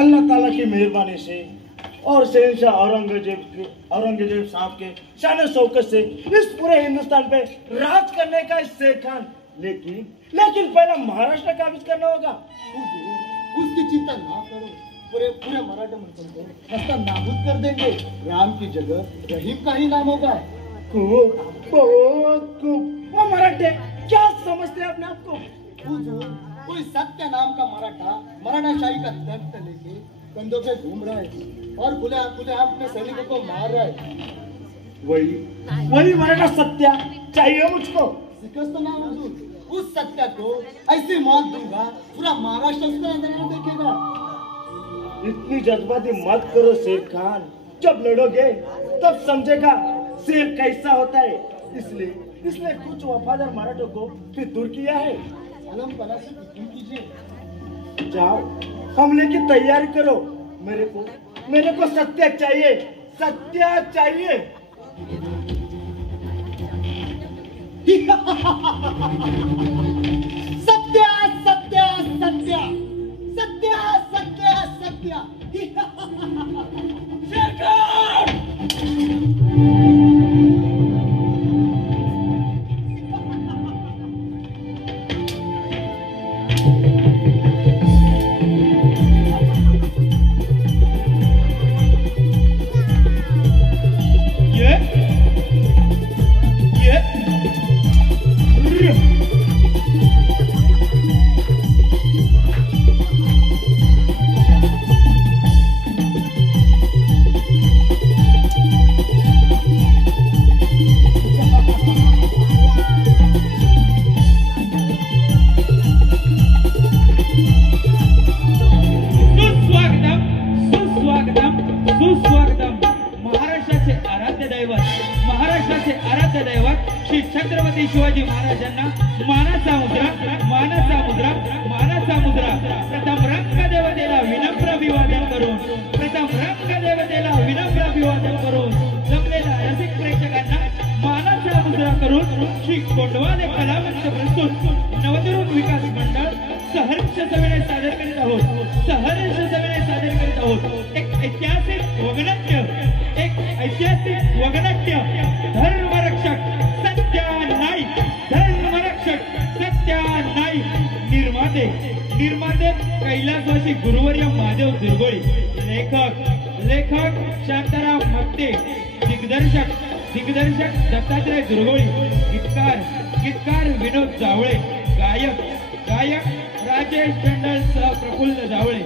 अल्लाह ताला की मेहरबानी से और शहंशाह औरंगजेब साहब के शान शौकत से इस पूरे हिंदुस्तान पे राज करने का शेर खान, लेकिन पहला महाराष्ट्र काबिज करना होगा। उसकी चिंता ना करो, पूरे मराठा मंडल को रास्ता नाबूद कर देंगे। राम की जगह रहीम का ही नाम होगा। वो मराठे क्या समझते हैं अपने आप को? कोई सत्य नाम का मराठा शाही का दंड लेके कंधों पे घूम रहा है और खुले अपने सैनिकों को मार रहा है। वही मराठा सत्या चाहिए मुझको। शिकस्त ना हुजूर, उस सत्या को ऐसी मौत दूंगा पूरा महाराष्ट्र उसका नजर देखेगा। इतनी जज्बाती मत करो शेर खान, जब लड़ोगे तब समझेगा शेर कैसा होता है। इसलिए कुछ वफादार मराठों को फिर दूर किया है। अलम पला से फिक्र कीजिए। जाओ हमले की तैयारी करो। मेरे को सत्या चाहिए। सत्या महाराष्ट्राचे आराध्य दैवत श्री छत्रपती शिवाजी महाराजांना मानाचा मुद्रा प्रथम रंगदेवतेला विनम्र अभिवादन करून जमलेल्या रसिक प्रेक्षकांना मानाचा मुद्रा करून श्री कोंडवाने कलामंच प्रस्तुत नवतरुण विकास मंडळ सहर्ष सविनय सादर करीत आहोत। एक ऐतिहासिक वगनाट्य एक ऐतिहासिक वगनाट्य धर्मरक्षक सत्या नाईक, धर्मरक्षक सत्या नाईक, निर्माते कैलासवासी गुरुवर्य महादेव दुर्गोळी, लेखक शांताराम मत्ते, दिग्दर्शक दत्तात्रय दुर्गोळी, गीतकार विनोद जावळे, गायक राजेश मंडळ सह प्रफुल्ल जावळे,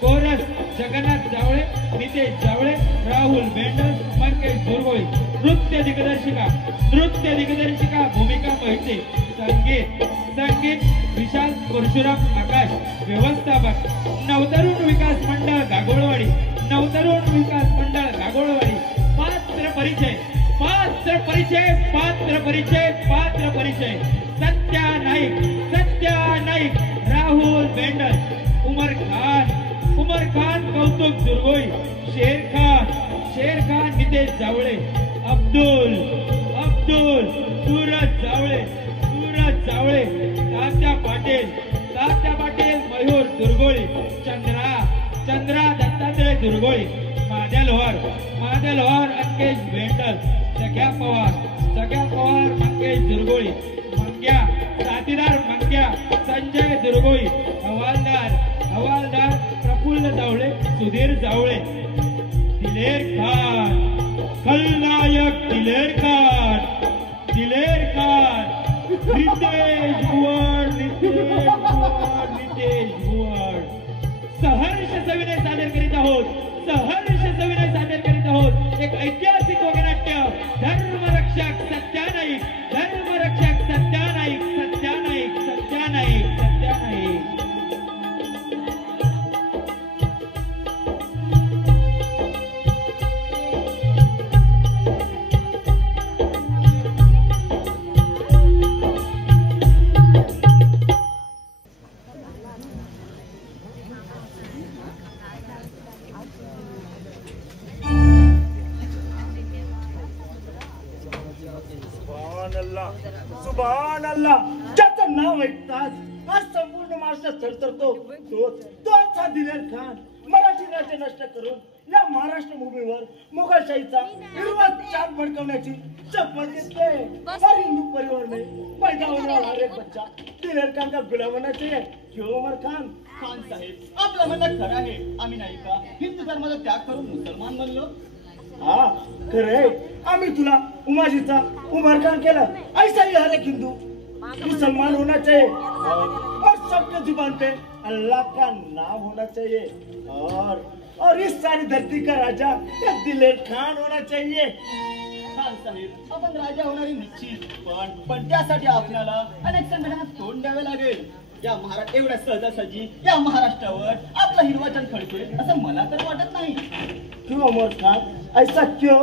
कोरस जगन्नाथ जावळे, नितेश जावळे, राहुल बेंडल, मंगेश दुर्गोळी, नृत्य दिग्दर्शिका भूमिका मोहिते, संगीत विशाल परशुराम आकाश, व्यवस्थापक नवतरुण विकास मंडळ गागोळवाडी, पात्र परिचय सत्या नाईक, राहुल बेंडल, उमर खान कौतुक दुर्गोळी, शेर खान नितेश जावळे, अब्दुल सूरज जावळे, तात्या पाटील मयूर दुर्गोळी, चंद्रा दत्तात्रय दुर्गोळी, माझ्या लोहार अंकेश बेंडल, सगळ्या पवार मंगेश दुर्गोळी, साथीदार मंग्या संजय दुर्गोळी, हवालदार प्रफुल्ल जावळे, सुधीर जावळे, दिलेर खान, खलनायक दिलेर खान, नितेश भुवन, सहर्ष सविनय सादर करीत आहोत एक ऐतिहासिक वगनाट्य धर्मरक्षक सत्या नाईक. सुभान अल्लाह, ज्याचं नाव ऐकताच आज संपूर्ण महाराष्ट्र थरथरतो तोच हा दिलेर खान. मराठी राज्य नष्ट करून या महाराष्ट्र भूमीवर मुघलशाहीचा निर्वात चाल भडकवण्याची शपथ घेतले. हर हिंदू परिवार में पैदा होने वाला हर एक बच्चा दिलेर खान का गुलाम होना चाहिए. क्यों उमर खान? खान साहेब, आपलं म्हणणं खरं आहे. आम्ही नाही का हिंदू धर्माचा त्याग करून मुसलमान बनलो? हाँ खरे, आम्ही तुला उमाजीचा उमर खान केला. ऐसा ही हर एक हिंदू मुसलमान होना चाहिए और सबके जुबान पे अल्लाह का नाम होना चाहिए और इस सारी धरती का राजा एक दिलेर खान होना चाहिए. खान साहेब, आपण राजा होणारी निश्चित, पण त्यासाठी आपल्याला अनेक संघटना तोंड द्यावे लागेल. एवढ्या सहजासहजी या महाराष्ट्रावर आपला हिरवाचन खडकेल असं मला तर वाटत नाही. क्यों उमर खान, ऐसा क्यों?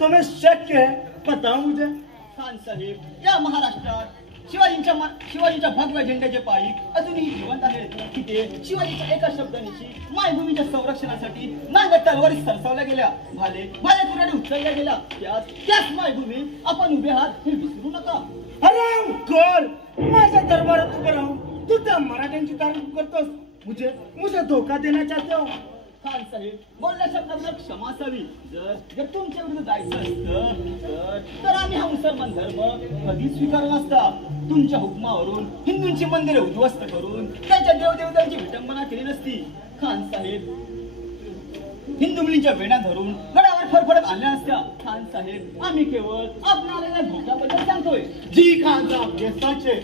तुम्हें शक है? बताओ मुझे. खान साहेब, या महाराष्ट्रात शिवाजींच्या भगव्या झेंड्याचे पाईक अजूनही जिवंत आहेत. तिथे शिवाजीच्या एका शब्दानिशी मायभूमीच्या संरक्षणासाठी नांगर तलवारी सरसावल्या गेल्या, भाले कुऱ्हाडी उचलल्या गेल्या. त्याच मायभूमी आपण उभे आहात हे विसरू नका. हराम खोर, माझ्या दरबारात उभं राहून तू त्या मराठ्यांची तारीफ करतोस. मुझे धोखा देना चाहते हो? खान साहेब, बोलल्या शब्दाबद्दल क्षमा असावी. जर तुमच्या विरुद्ध जायचं असतं तर आम्ही हा मुसलमान धर्म कधीच स्वीकारला नसता. तुमच्या हुकमावरून हिंदूंची मंदिरे उद्ध्वस्त करून त्यांच्या देवदेवतांची विटंबना केली नसती. खान साहेब, हिंदू मुलींच्या वेण्या धरून गडावर फरफडत आणल्या नसत्या. खान साहेब, आम्ही केवळ आपणाला धोक्याबद्दल सांगतोय. जी खान साहब, ये सच है.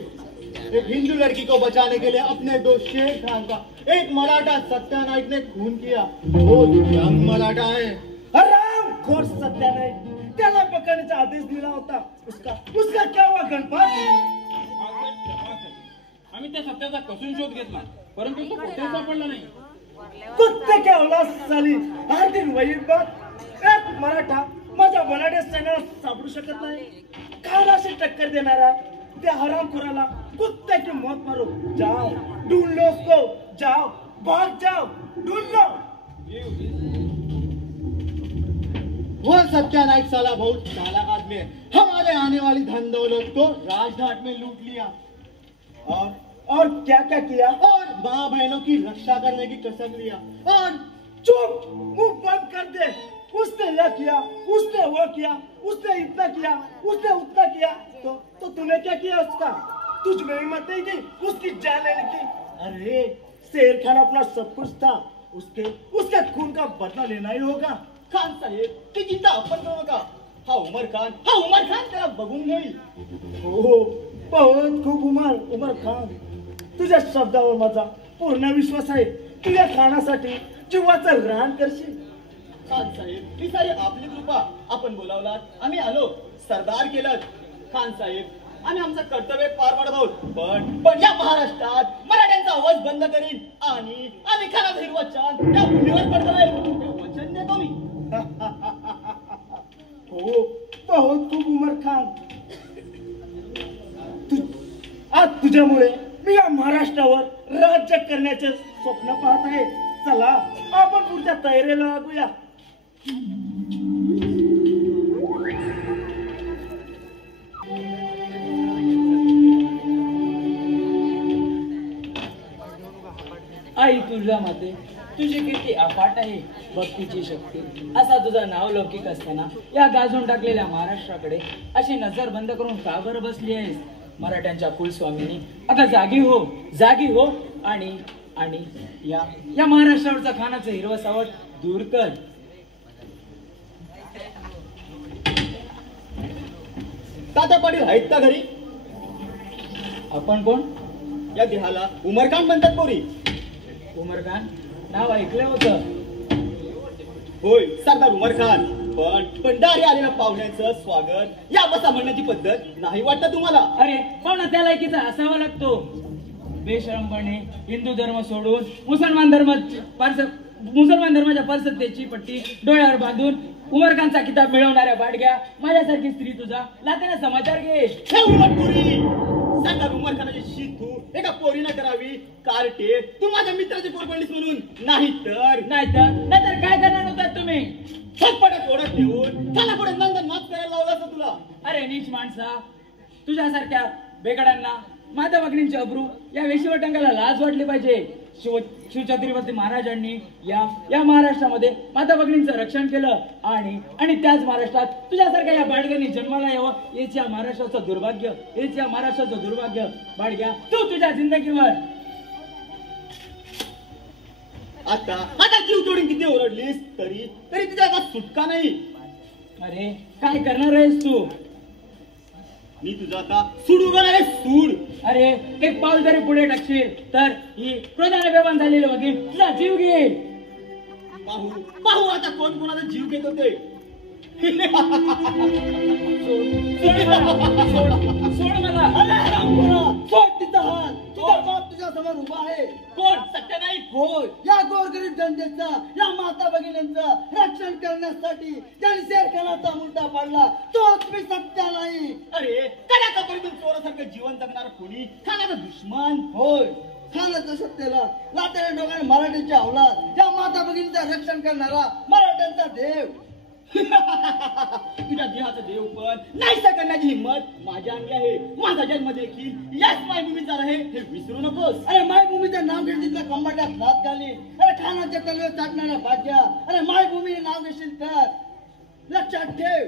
एक हिंदू लड़की को बचाने के लिए अपने दो शेर खान का एक मराठा सत्या नाईक ने खून किया. वो यंग मराठा है. हराम खोर सत्या नाईक, त्याला पकडण्याचा आदेश दिला होता. उसका क्या हुआ गणपत? आम्ही त्या सत्याचा कसून शोध घेतला, परंतु तो कुठे सापडला नाही. कुत्ते क्या औलाद साली, हर दिन वही बात. एक मराठा माझ्या मराठ्या सैन्याला सापडू शकत नाही. कालाशी टक्कर देणारा त्या हरामखोराला कुत्ते की मौत मारो. जाओ ढूंढ लो उसको, जाओ भाग जाओ, ढूंढ लो. वो सत्या नाईक साला बहुत चालाक आदमी है. हमारे आने वाली धन दौलत को राजघाट में लूट लिया और क्या क्या किया? और माँ बहनों की रक्षा करने की कसम लिया. और चुप, मुंह बंद कर दे. उसने यह किया, उसने वो किया, उसने इतना किया, उसने उतना किया, तो तूने क्या किया उसका? तुझ में हिम्मत नहीं की उसकी जान लेने की? अरे शेर खान अपना सब कुछ था, उसके खून का बदला लेना ही होगा। खान साहेब ती चिंता आपण करू नका. हा उमर खान त्याला बघून घेईल. हो, बहुत खूप उमर खान, तुझ्या शब्दावर माझा पूर्ण विश्वास आहे. तुझ्या खानासाठी जीवाचं रान करशील. खान साहेब ही सारी आपली कृपा. आपण बोलावलात, आम्ही आलो, सरदार केलं. खान साहेब आम्ही आमचं कर्तव्य पार पाडत आहोत. पण या महाराष्ट्रात मराठ्यांचा आवाज बंद करीन आणि आम्ही खानाचा हिरवा चांद त्या भूमीवर पडतोय, हे वचन देतो मी. हो, बहुत खूप उमर खान. आज तुझ्यामुळे मी या महाराष्ट्रावर राज्य करण्याचे स्वप्न पाहत आहे. चला आपण पुढच्या तयारीला लागूया. आई तुळजा माते, तुझी कीर्ती अफाट आहे, भक्तीची शक्ती. असा तुझा नाव लौकिक असताना या गाजून टाकलेल्या महाराष्ट्राकडे अशी नजर बंद करून का बरं बसली आहेस? मराठ्यांच्या कुलस्वामीनी आता जागी हो आणि आणि या महाराष्ट्रावरचा खानाचं हिरवं सावट दूर कर. तात्या पाटील आहेत का घरी? आपण कोण? या देहाला उमरखान म्हणतात पोरी. उमरखान नाव ऐकलं होतं. होय, सरदार उमरखान. पण दारी आलेल्या पाहुण्यांचं स्वागत या बसा म्हणण्याची पद्धत नाही वाटत तुम्हाला? अरे पण त्या लायकीचा असावा लागतो. बेशरमपणे हिंदू धर्म सोडून मुसलमान धर्माच्या पारसत्तेची पट्टी डोळ्यावर बांधून उमरखानचा किताब मिळवणाऱ्या बाडग्या माझ्यासारखी स्त्री तुझा लातेने समाचार घे. हे उमरपुरी, सरदार उमरखानाची शीत तू एका पोरीनं करावी कार्टे. तू माझ्या मित्राची पोर बनलीस म्हणून. नाहीतर काय करणार होतात तुम्ही? फटफटत ओढत ठेवून त्याला पुढे नंदन नाच करायला लावला असं तुला. अरे नीच माणसा, तुझ्यासारख्या बेगडांना माता भगिनींचे अब्रू या वेशीवटांगाला लाज वाटली पाहिजे. शिवछत्रपती महाराजांनी या महाराष्ट्रामध्ये माता भगिनींचं रक्षण केलं आणि त्याच महाराष्ट्रात तुझ्यासारख्या या बाडग्यांनी जन्माला यावं हेच या महाराष्ट्राचं दुर्भाग्य. बाडग्या तू तुझ्या जिंदगीवर आता जीव तोडून किती ओरडलीस तरी तुझ्या आता सुटका नाही. अरे काय करणार आहेस तू? मी तुझा आता सूड उगवणार आहे, सूड. अरे एक पाऊल जरी पुढे टाकशील तर ही क्रोधाने बेभान झालेलं बघीन तुझा जीव घेईल. पाहू आता कोण कोणाचा जीव घेत होते. सोड मला. सोड तिचा हात. तुझा बाप तुझ्या समोर उभा आहे. कोण? सत्यनाईक. होय, या गोरगरीब जनतेचा, या माता भगिनींचं रक्षण करण्यासाठी ज्यांनी शेरखानाचा मुद्दा पाडला तोच मी सत्यानाईक. अरे कड्या कपरीतून चोरासारखं जीवन जगणारा कोणी खानाचा दुश्मन. होय, खानाच्या सत्तेला लातेल्या डोंगाने मराठीची अवलाद, या माता भगिनीचं रक्षण करणारा मराठ्यांचा देव. तुझ्या देहाचं देव पण नाहीसा करण्याची हिंमत माझ्या अंगी आहे. माझा जन्म देखील याच मायभूमीचा आहे हे विसरू नकोस. अरे मायभूमीचं नाव घेशील तर कंबाट्यात हात घाली. अरे खानाच्या तलवे चाटणाऱ्या भाग्या. अरे मायभूमीने नाव घेशील तर लक्षात ठेव.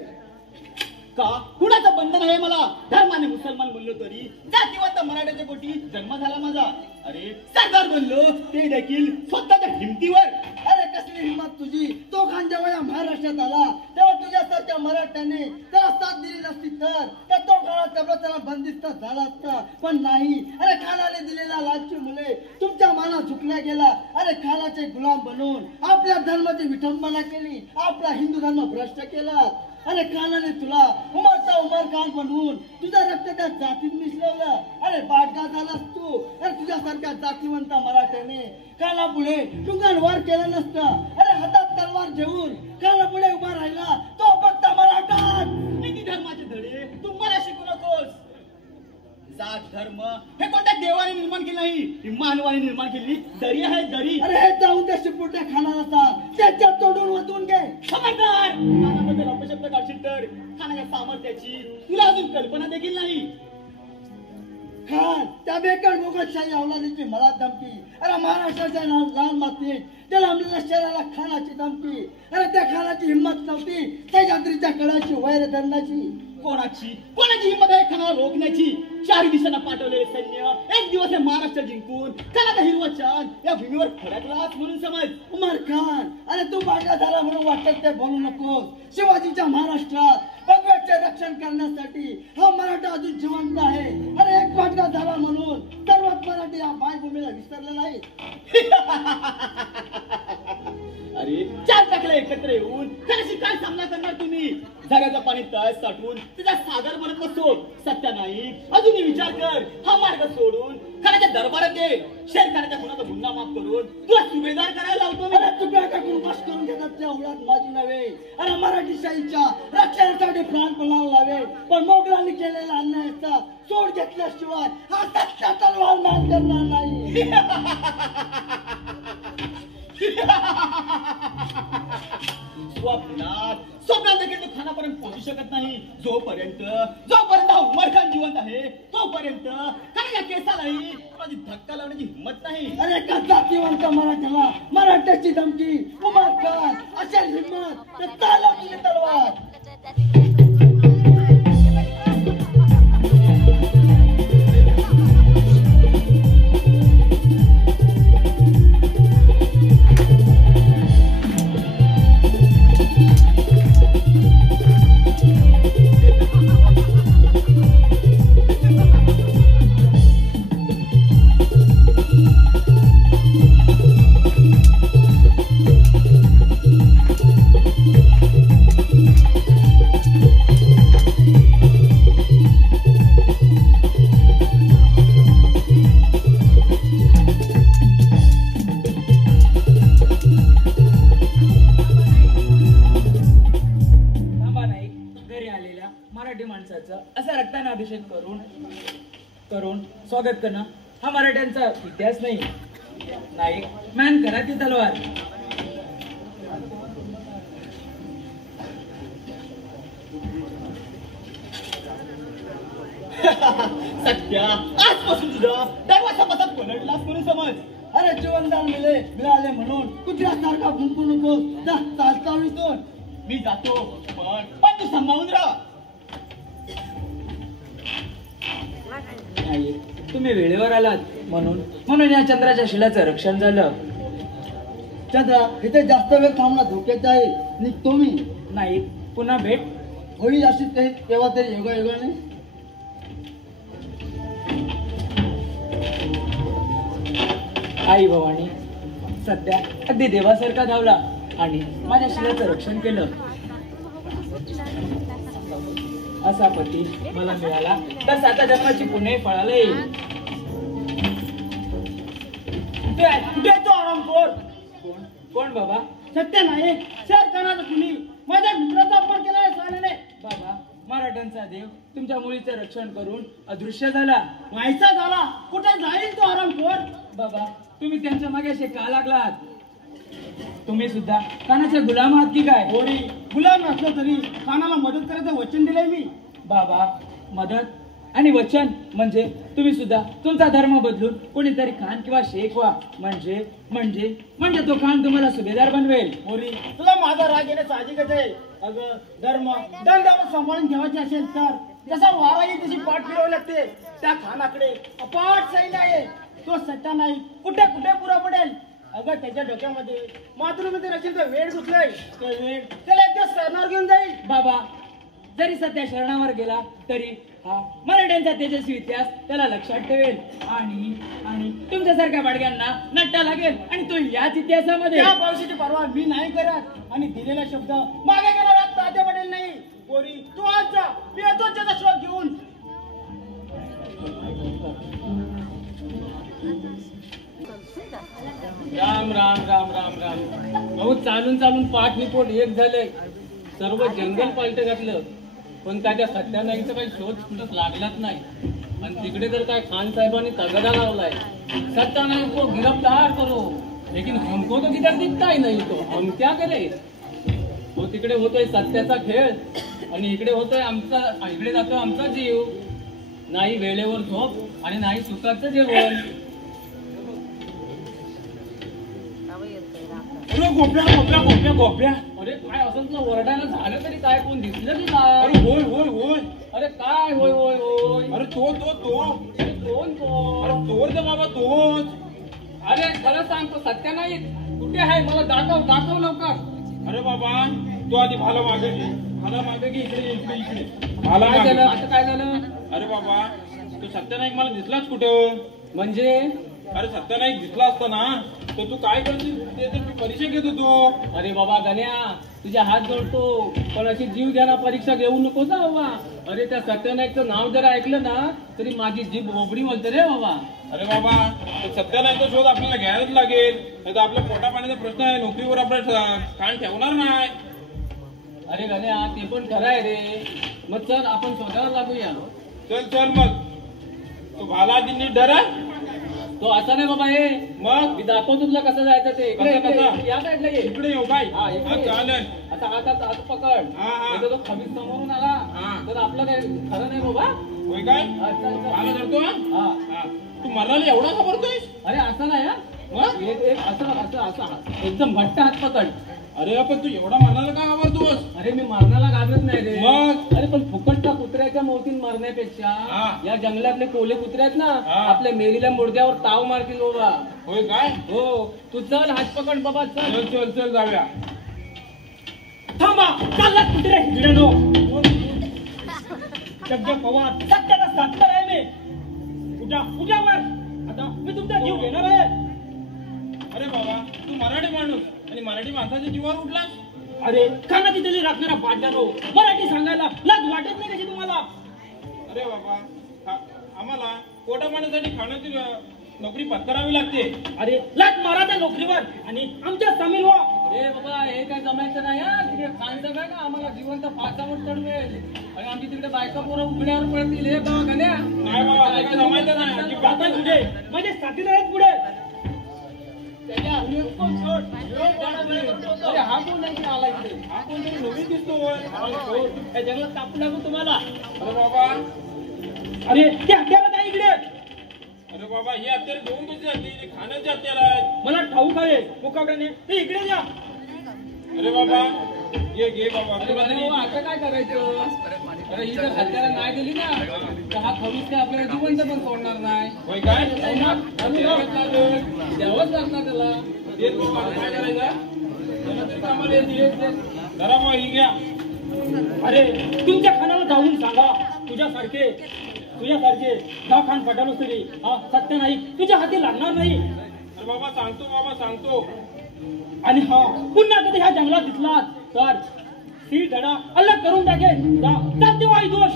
का कुणाचं बंधन आहे मला? धर्माने मुसलमान बोललो तरी जातीवंत मराठ्याच्या पोटी जन्म झाला माझा. अरे सरदार बोललो ते देखील स्वतःच्या हिमतीवर. अरे कसली हिंमत तुझी. तो खान जेव्हा या महाराष्ट्रात आला तेव्हा तुझ्यासारख्या मराठ्याने त्याला साथ दिली नसती तर तो काळात तेवढा त्याला बंदिस्त झाला असता. पण नाही. अरे खानाने दिलेल्या लाचची मुले तुमच्या मानात झुकल्या गेला. अरे खानाचे गुलाम बनवून आपल्या धर्माची विठंबना केली. आपला हिंदू धर्म भ्रष्ट केला. अरे खानाने तुला उमर खान बनवून तुझं रक्त त्या जातीत मिसळलं. अरे बाडगा झालास तू. अरे तुझ्यासारख्या जातीवंत मराठ्याने खाना पुढे डुंगांवर केलं नसतं. अरे हातात तलवार घेऊन खाना पुढे उभा राहिला तो फक्त मराठा. किती धर्माचे धडे तू मला शिकू नकोस. जात धर्म हे कोणत्या देवाने निर्माण केलं नाही, ही मानवाने निर्माण केलेली दरी आहे, दरी. अरे हे जाऊन त्या शिपुट्या खानाला सांग, त्याच्यात तोडून वाचून घे. खबरदार खानाबद्दल अपशब्द काढशील तर खानाच्या सामर्थ्याची तुला अजून कल्पना देखील नाही. खान त्या बेकार मोगलशाही अवलादीची मला धमकी. अरे महाराष्ट्राच्या लाल मातीत त्याला आपल्या शहराला खानाची धमकी. अरे त्या खानाची हिंमत नव्हती सह्याद्रीच्या कडाची वैर धरण्याची. कोणाची हिंमत आहे खानाला रोखण्याची. 4 दिवसांना पाठवलेले सैन्य एक दिवस महाराष्ट्र जिंकून खानाचा हिरवा चांद या भूमीवर फडकलाच म्हणून समज. उमर खान, अरे तू बागा झाला म्हणून वाटत ते बोलू नकोस. शिवाजीच्या महाराष्ट्रात भगव्याचे रक्षण करण्यासाठी हा मराठा अजून जिवंत आहे. अरे एक बागा झाला म्हणून सर्वात मराठी या मायभूमीला विसरले नाही. अरे 4 टाकले एकत्र येऊन खानाशी काय सामना करणार तुम्ही. जगाचं पाणी तळ्यात साठवून तिचा सागर बनत नसतो. सत्यानाईक अजूनही विचार कर. हा मार्ग सोडून खानाच्या दरबारात ये. शेरखानाच्या गुन्ह्याचा गुन्हा माफ करून तुला सुभेदार करायला लावतो मी. अरे तुझ्या करून बस करून घेतात त्या उडात माझी नव्हे. अरे मराठी शाहीच्या रक्षणासाठी प्राण पणाला लावे. पण मोगलांनी केलेला अन्यायाचा सोड घेतल्याशिवाय हा सत्ता तलवार मान करणार नाही. स्वप्नात देखील तू खानापर्यंत पोहोचू शकत नाही. जोपर्यंत हा उमर खान जिवंत आहे तोपर्यंत खानाच्या केसालाही माझी धक्का लावण्याची हिंमत नाही. अरे का जातीवंत मराठ्याला मराठ्याची धमकी. उमर खान असेल हिंमत तर चालव तुझी तलवार. असा रक्ताने अभिषेक करून स्वागत करणं हा मराठ्यांचा इतिहास नाही. नाईक मॅन करा ती तलवार. सत्या आजपासून तुझा दरवाजा बसत पलटलास म्हणून समज. अरे जीवनदान मिळाले म्हणून कुत्र्यासारखा भुंकू नको. चालता इथून. मी जातो पण तू सांभाळून राहा. नाही तुम्ही वेळेवर आलात म्हणून या चंद्राच्या शिलाचं रक्षण झालं. चंद्रा इथे जास्त वेळ थांबणं धोक्याचं आहे. निघतो मी. नाही पुन्हा भेट होईल अशी तेव्हा तरी योगायोगाने. आई भवानी सध्या अगदी देवासारखा धावला आणि माझ्या शिलाचं रक्षण केलं. असा पती मला मिळाला तर 7 जन्माची पुण्य फळाला येईल. कोण बाबा. सत्यनाईक शेरखानाचा कुणी माझ्या मित्राचा अपमान केला आहे. बाबा मराठ्यांचा देव तुमच्या मुलीचं रक्षण करून अदृश्य झाला. व्हायचा झाला. कुठे जाईल तो आरामखोर. बाबा तुम्ही त्यांच्या मागे असे का लागलात. तुम्ही सुद्धा खानाचे गुलाम आहात की काय. होरी गुलाम नसलो तरी खानाला मदत करायचं वचन दिलंय मी. बाबा मदत आणि वचन म्हणजे तुम्ही सुद्धा तुमचा धर्म बदलून कोणीतरी खान किंवा शेख व्हा. म्हणजे तो खान तुम्हाला सुभेदार बनवेल. होरी तुला माझा राग येणं साहजिकच आहे. अगं धर्म दंडावर सांभाळून ठेवायचे असेल तर जसा वारा येईल तशी पाठ फिरवावी लागते. त्या खानाकडे अपाट सैन्य आहे. तो सट्टा नाही कुठे पुरा पडेल. अगं त्याच्या डोक्यामध्ये मातृमध्ये रचनेचा वेळ घुसलाय. तो वेळ त्याला एक दिवस सरणार घेऊन जाईल. बाबा जरी सध्या शरणावर गेला तरी हा मराठ्यांचा तेजस्वी इतिहास त्याला लक्षात ठेवेल आणि तुमच्यासारख्या बाडग्यांना नट्टा लागेल आणि तो याच इतिहासामध्ये. त्या भविष्याची परवा मी नाही करत आणि दिलेला शब्द मागे घेणारा तात्या पटेल नाही. पोरी तू आज जा. मी येतो त्याचा शोध घेऊन. राम राम राम राम राम. अहो चालून पाठ निपोट एक झाले. सर्व जंगल पालट घातलं पण त्याच्या सत्यानाईकचा काही शोध कुठं लागलाच नाही. आणि तिकडे तर काय खान साहेबांनी तगडा लावलाय. सत्यानाईक को गिरफ्तार करो लेकिन हमको तो किधर दिखता ही नहीं. तो हम क्या करे. तो तिकडे होतोय सत्याचा खेळ आणि इकडे होतोय इकडे जातोय आमचा जीव. नाही वेळेवर झोप आणि नाही सुखाचं जेवण. गोप्या गोप्या गोप्या गोप्या. अरे काय असं तुला ओरडायला झालं तरी काय, कोण दिसलं की अरे काय? होय होय होय. अरे काय होय होय होय? अरे तो अरे कोण कोण? अरे तोच बाबा तोच. अरे खरं सांगतो सत्य नाही कुठे आहे, मला दाखव लवकर. अरे बाबा तो आधी भाला मागे घे. भाला मागे घे. इकडे इकडे इकडे भाला काय झालं मागे. आता, काय झालं अरे बाबा तो सत्यनाईक मला दिसलाच कुठं. म्हणजे? अरे सत्यनाईक दिसला असता ना तर तू काय करशील ते तर मी परीक्षा घेत होतो. अरे बाबा गण्या तुझे हात जोडतो, पण अशी जीव घ्याना परीक्षा घेऊ नको ना बाबा. अरे त्या सत्यनाईकचं नाव जर ऐकलं ना तरी माझी जीभ बोबडी बोलते रे बाबा. अरे बाबा तो सत्यनाईकचा शोध आपल्याला घ्यायलाच लागेल, नाही तर आपल्या पोटा पाण्याचा प्रश्न आहे. नोकरीवर आपण कान ठेवणार नाही. अरे गण्या ते पण खरं आहे रे. मग चल आपण शोधायला लागूया. चल चल मग. तो भाला आधी नीट धरा. तो असा नाही बाबा हे, मग मी दाखवतो तुला कसं जायचं ते. इकडे, कसं, कसं? इकडे, या साईडला ये. इकडे येऊ काय? हा, इकडे हा, ये. चालेल. आता हात पकड. हा, हा. नाही तर तो खमीस समोरून आला हा. तर आपलं काय खरं नाही बाबा. होय काय? हा, चल, चल. भाला धरतो हा? हा. हा. तू मरणाला एवढा घाबरतोयस? अरे असं नाही हा. मग? एक असं असं असं एकदम घट्ट हात पकड. अरे पण तू एवढा मरणाला का घाबरतोस? अरे मी मरणाला घाबरत नाही रे. मग? अरे पण फुकटच्या कुत्र्याच्या मोतीन मरण्यापेक्षा हा. या जंगलातले कोले कुत्रे आहेत ना हा. आपल्या मेरीला मुडद्यावर ताव मारतील बाबा. होय काय? हो तू चल हात पकड बाबा चल. चल चल चल जाऊया. थांबा चालला कुठे हिरडो. जग्गा पवार सत्याला साक्षर आहे मी. उद्यावर आता मी तुमचा जीव घेणार आहे. अरे बाबा तू मराठी माणूस आणि मराठी माणसाच्या जीवावर उठलास. अरे खाना तिथे राखणारा बादगारो मराठी सांगायला लाज वाटत नाही कशी तुम्हाला? अरे बाबा आम्हाला पोटा पाण्यासाठी खाण्याची नोकरी पत्करावी लागते. अरे लाज मारा त्या नोकरीवर आणि आमच्या सामील व्हा. अरे बाबा हे काय जमायचं नाही हा. तिकडे खायचं काय ना आम्हाला जिवंत फासावर चढवेल आणि आमची तिकडे बायका पोरं उघड्यावर पडतील. हे बाबा गण्या नाही बाबा ते काय जमायचं नाही. अजिबात आता तुझे माझे साथीदार आहेत पुढे. अरे हा कोण नाही की आला इकडे? हा कोणतरी नवीन दिसतो. या जंगलात तापू लागू तुम्हाला. अरे बाबा अरे ते हत्यार आहे इकडे. अरे बाबा ही हत्यारे घेऊन कशी जाते? ही खाण्याची हत्यार आहेत. मला ठाऊक आहे मुकावड्याने ते इकडे द्या. अरे बाबा ये घे बाबा. अरे बाबा आता काय करायचं? अरे ही जर हत्याला नाही दिली ना तर हा खरूच काय आपल्याला जिवंत पण सोडणार नाही. होय काय? द्यावंच लागणार त्याला. देत बाबा काय करायचं? त्याला तरी कामाला येते. जरा बाबा ही घ्या. अरे तुमच्या खानाला जाऊन सांगा तुझ्यासारखे दहा खान पटालो तरी हा सत्य नाही तुझ्या हाती लागणार नाही. अरे बाबा सांगतो. आणि हा पुन्हा कधी ह्या जंगलात दिसलात तर सी धडा अलग करून टाकेल. जाते वाई दोष.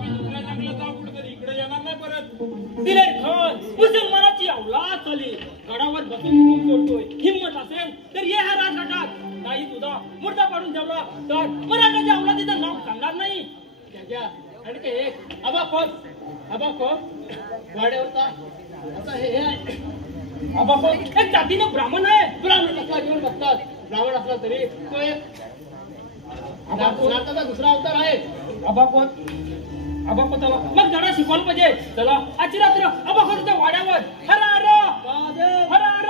मी दुसऱ्या जंगलात जाऊ कुठेतरी. इकडे येणार नाही परत. दिले खान मुसलमानाची अवलाद झाली. गडावर बसून हुकूम सोडतोय. हिम्मत असेल तर ये ह्या राजघाटात. नाही तुझा मुर्दा पाडून ठेवला तर मराठाच्या अवलादीचं नाव सांगणार नाही. आणि ते एक अबाकोस वाड्यावरचा आता हे अबाकोस एक जातीने ब्राह्मण आहे. ब्राह्मण कसला घेऊन बसतात. ब्राह्मण असला तरी तो एक भारताचा दुसरा अवतार आहे. अबाकोताला मग जरा शिकवलं पाहिजे. चला आजची रात्र अबाकोसच्या वाड्यावर. हर हर हर हर.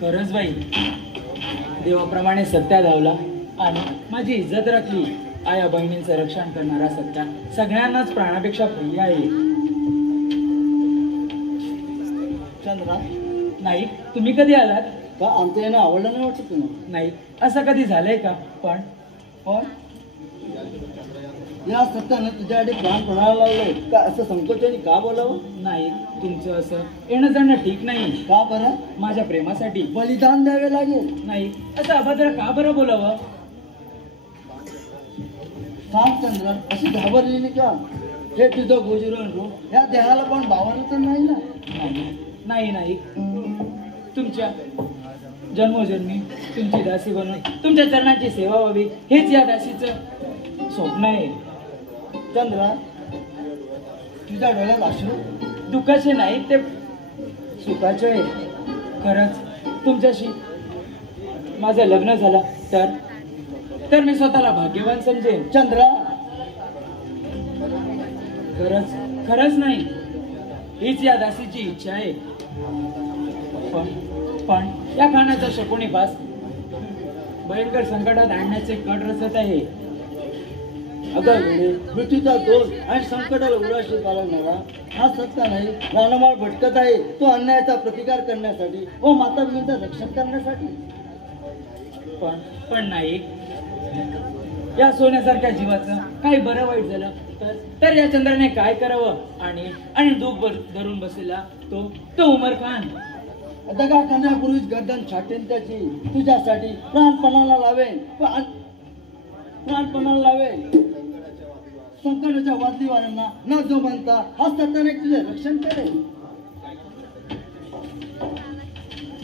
खरंच बाई देवाप्रमाणे सत्या धावला आणि माझी इज्जत राखली. आया बहिणींचं रक्षण करणारा सत्या सगळ्यांनाच प्राणापेक्षा प्रिय आहे. चंद्रा नाही तुम्ही कधी आलात? का आमचं येणं आवडलं नाही वाटत तुम्हाला? नाही असं कधी झालंय का? पण या सत्याने तुझ्यासाठी प्राण पडायला लागले का? असं संकोचाने का बोलावं? नाही तुमचं असं येणं जाणं ठीक नाही. का बरं? माझ्या प्रेमासाठी बलिदान द्यावे लागेल. नाही असं अभद्र का बरं बोलावं? सांग चंद्र अशी घाबरलेली का? हे तुझं गोजीरण रूप या देहाला पण भावानं तर नाही ना? नाही तुमच्या जन्मोजन्मी तुमची दासी बनून तुमच्या चरणाची सेवा व्हावी हेच या दासीचं स्वप्न आहे. चंद्रा तुझ्या डोळ्यात अश्रू दुःखाचे नाही ते सुखाचे आहे. खरंच तुमच्याशी माझं लग्न झालं तर मी स्वतःला भाग्यवान समजेन. चंद्रा, खरंच नाही, हीच या दासीची इच्छा आहे. पण या खाण्याचा शकुनी फास भयंकर संकटात आणण्याचे कट रचत आहे. अगं वेळे मृत्यूचा दोष आणि संकटाला उराशी चालवणारा हा सत्ता नाही, रानमाळ भटकत आहे. तो अन्यायाचा प्रतिकार करण्यासाठी व माता भगिनीचं रक्षण करण्यासाठी. पण नाही, या सोन्यासारख्या जीवाचं काही बरं वाईट झालं तर या चंद्राने काय करावं आणि दुःख धरून बसलेला तो उमर खान दगा करण्यापूर्वीच गर्दन छाटेन त्याची. तुझ्यासाठी प्राणपणाला लावेन. संकटाच्या वादलीवारांना न जो बनता हा सत्याने तुझे रक्षण करेल.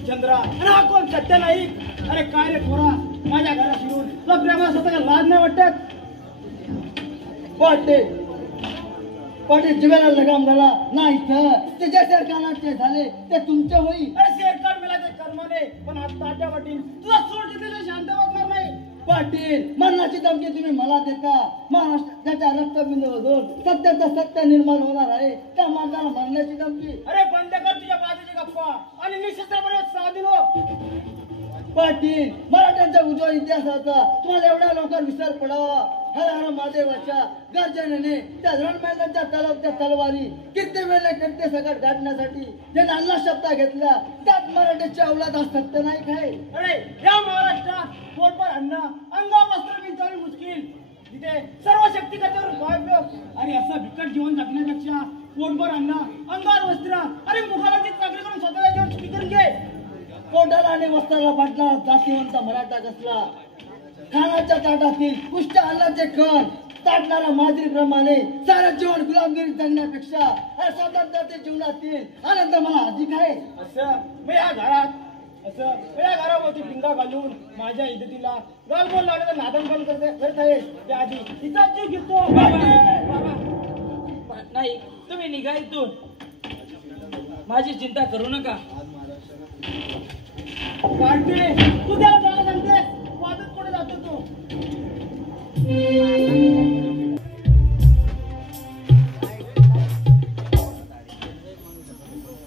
चंद्रा, अरे हा कोण सत्य नाही? अरे काय रे खोरा, माझ्या घरात येऊन तुला प्रेमाला स्वतःला लाज नाही वाटत? वाटे जीवाला लगाम झाला नाही तर ते ज्या सरकारचे झाले ते तुमचे होईल. अरे शेरकान मेला ते कर्माने, पण आज ताट्या वाटील तुला सोड तिथे शांत वागणार नाही. पाटील, मरणाची धमकी तुम्ही मला देता. महाराष्ट्राच्या रक्तबिंदूमधून सत्याचं सत्य निर्माण होणार आहे, त्या मार्गाला मरण्याची धमकी. अरे बंद कर तुझ्या बाजूची गप्पा आणि निशस्त्रपणे साथ दिलो. पाटील, मराठ्यांच्या उज्ज्वल इतिहासाचा तुम्हाला एवढ्या लवकर विसर पडावा. हर हर महादेवाच्या गर्जनेने त्या रणमैदानच्या तलवाच्या तलवारी किती वेळेला किती सकट गाठण्यासाठी ज्याने अन्ना शब्द घेतल्या त्यात मराठ्याची अवलाद हा सत्य नाही काय. अरे या महाराष्ट्रात पोटभर अन्न, अंगावर वस्त्र मिळताना मुश्किल, तिथे सर्व शक्ती कथेवर उपयोग आणि असं बिकट जीवन जगण्यापेक्षा पोटभर अन्न, अंगावर वस्त्र आणि मुखाची चाकरी करून स्वतःला जीवन सुखी करून घे. पोटाला आणि वस्त्राला वाटणारा जातीवंत मराठा कसला. खानाच्या ताटातील पुष्ट अन्नाचे कण ताटणारा माजरीप्रमाणे सारं जीवन गुलामगिरी जगण्यापेक्षा स्वतंत्र जीवनातील आनंद मला अधिक आहे. असं या घरावरती पिंगा घालून माझ्या इज्जतीला गालबोल लागण्याचं नादनपण करत आहे. त्याआधी तिचा जीव घेतो. नाही, तुम्ही निघा इथून, माझी चिंता करू नका. काढते तू त्याला जायला सांगते, वादत कुठे जातो तू?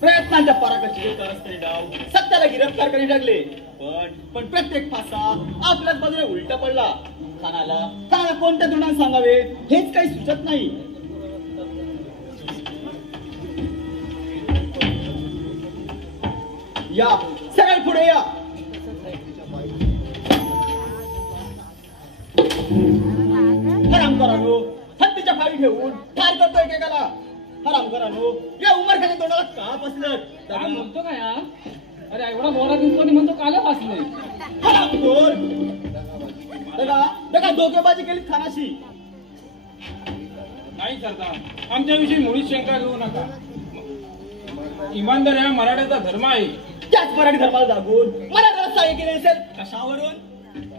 प्रयत्नांच्या पराकाष्ठेचे तरसते डाव सत्याला गिरफ्तार करी लागले, पण प्रत्येक फासा आपल्याच बाजूने उलटा पडला. खानाला कोणत्या तोंडाने सांगावे हेच काही सुचत नाही. या सरळ पुढे या. हरामखोरांनो, हत्तीच्या फाळी घेऊन ठार करतो एकेकाला. हरामखोरांनो, या उमरखाच्या तोंडाला का बसलं? काय म्हणतो का यार? अरे एवढा मोरा दिसतो आणि म्हणतो काला वाचले. हरामखोर, दगा धोकेबाजी केली खानाशी. नाही सरदार, आमच्याविषयी मुळीच शंका घेऊ नका. इमानदार हा मराठ्याचा धर्म आहे. त्याच मराठी धर्माला जागून मराठ्याला सहाय्य केले असेल कशावरून?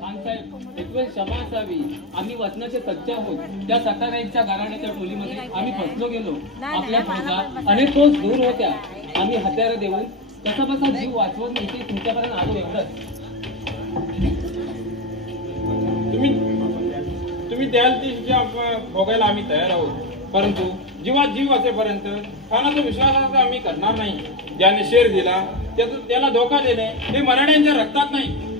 खानसाहेब, एक वेळ क्षमा असावी. आम्ही वचनाचे सच्चे आहोत. त्या सत्तानाईकच्या घराण्याच्या टोलीमध्ये आम्ही फसलो गेलो. आपल्या फौजा अनेक रोज दूर होत्या. आम्ही हत्यारं देऊन कसा बसा जीव वाचवून इथे तुमच्यापर्यंत आलो. एवढंच. तुम्ही द्याल ती शिक्षा भोगायला आम्ही तयार आहोत, परंतु जीवात जीव असेपर्यंत खानाचा विश्वासार्थ आम्ही करणार नाही. ज्याने शेर दिला त्याला धोका देणे हे मराठ्यांच्या रक्तात नाही.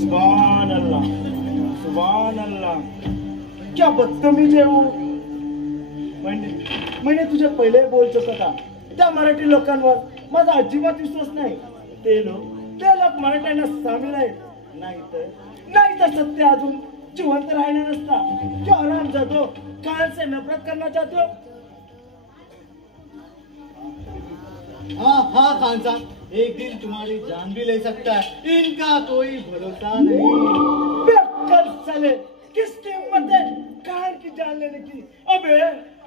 सुभान अल्लाह, सुभान अल्लाह, क्या बदतमीज आहे हो. म्हणजे तुझे पहिले बोल चुकत त्या मराठी लोकांवर माझा अजिबात विश्वास नाही. ते लोक मराठ्यांना सामील आहेत. नाही तर सत्य अजून जिवंत राहिला नसता. जो आराम जातो काल से नफरत करना चाहते हो. हाँ खान साहब, एक दिन तुम्हारी जान भी ले सकता है, इनका कोई भरोसा नहीं. बेकार साले, किसकी हिम्मत है खान की जान लेने की?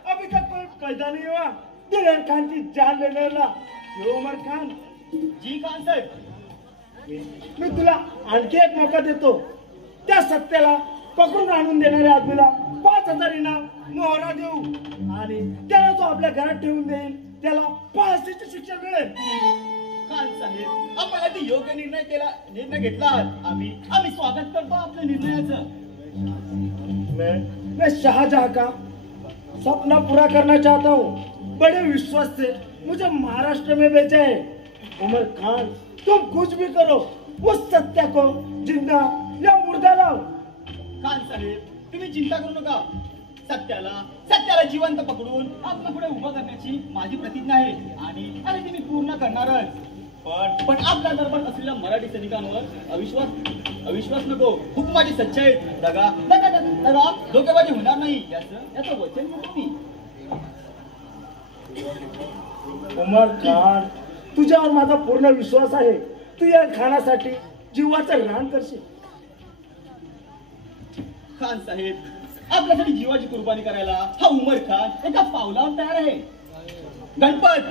अभी तक कोई पैदा नहीं हुआ दिलेर खान की जान लेने वाला. ये उमर खान. जी खान साहेब, मी तुला आणखी एक मौका देतो. त्या सत्याला पकडून आणून देणाऱ्या आदमीला 5,000 इनाम मोहरा देऊ आणि त्याला तो आपल्या घरात ठेवून देईल. त्याला फाशीची शिक्षा मिळेल. खान साहेब, आपण अगदी योग्य निर्णय घेतला. आम्ही स्वागत करतो आपल्या निर्णयाचं. मैं शाहजहां का सपना पूरा करना चाहता हूँ. बड़े विश्वास से मुझे महाराष्ट्र में भेजा है. उमर खान, तुम कुछ भी करो, उस सत्या को जिंदा या मुर्दा लाओ. खान साहेब, तुम्ही चिंता करू नका. सत्याला जिवंत पकडून आपल्या पुढे उभं करण्याची माझी प्रतिज्ञा आहे आणि ती मी पूर्ण करणारच. पण आपल्या दरबार असलेल्या मराठी सैनिकांवर अविश्वास नको. हुकुमाची सच्चाई, दगा धोकेबाजी होणार नाही याचं वचन देतो मी. उमर खान, तुझ्यावर माझा पूर्ण विश्वास आहे. तू या खानासाठी जीवाचं रान करशील. खान साहेब, आपल्यासाठी जीवाची कुर्बानी करायला हा उमर खान एका पावलावर तयार आहे. गणपत,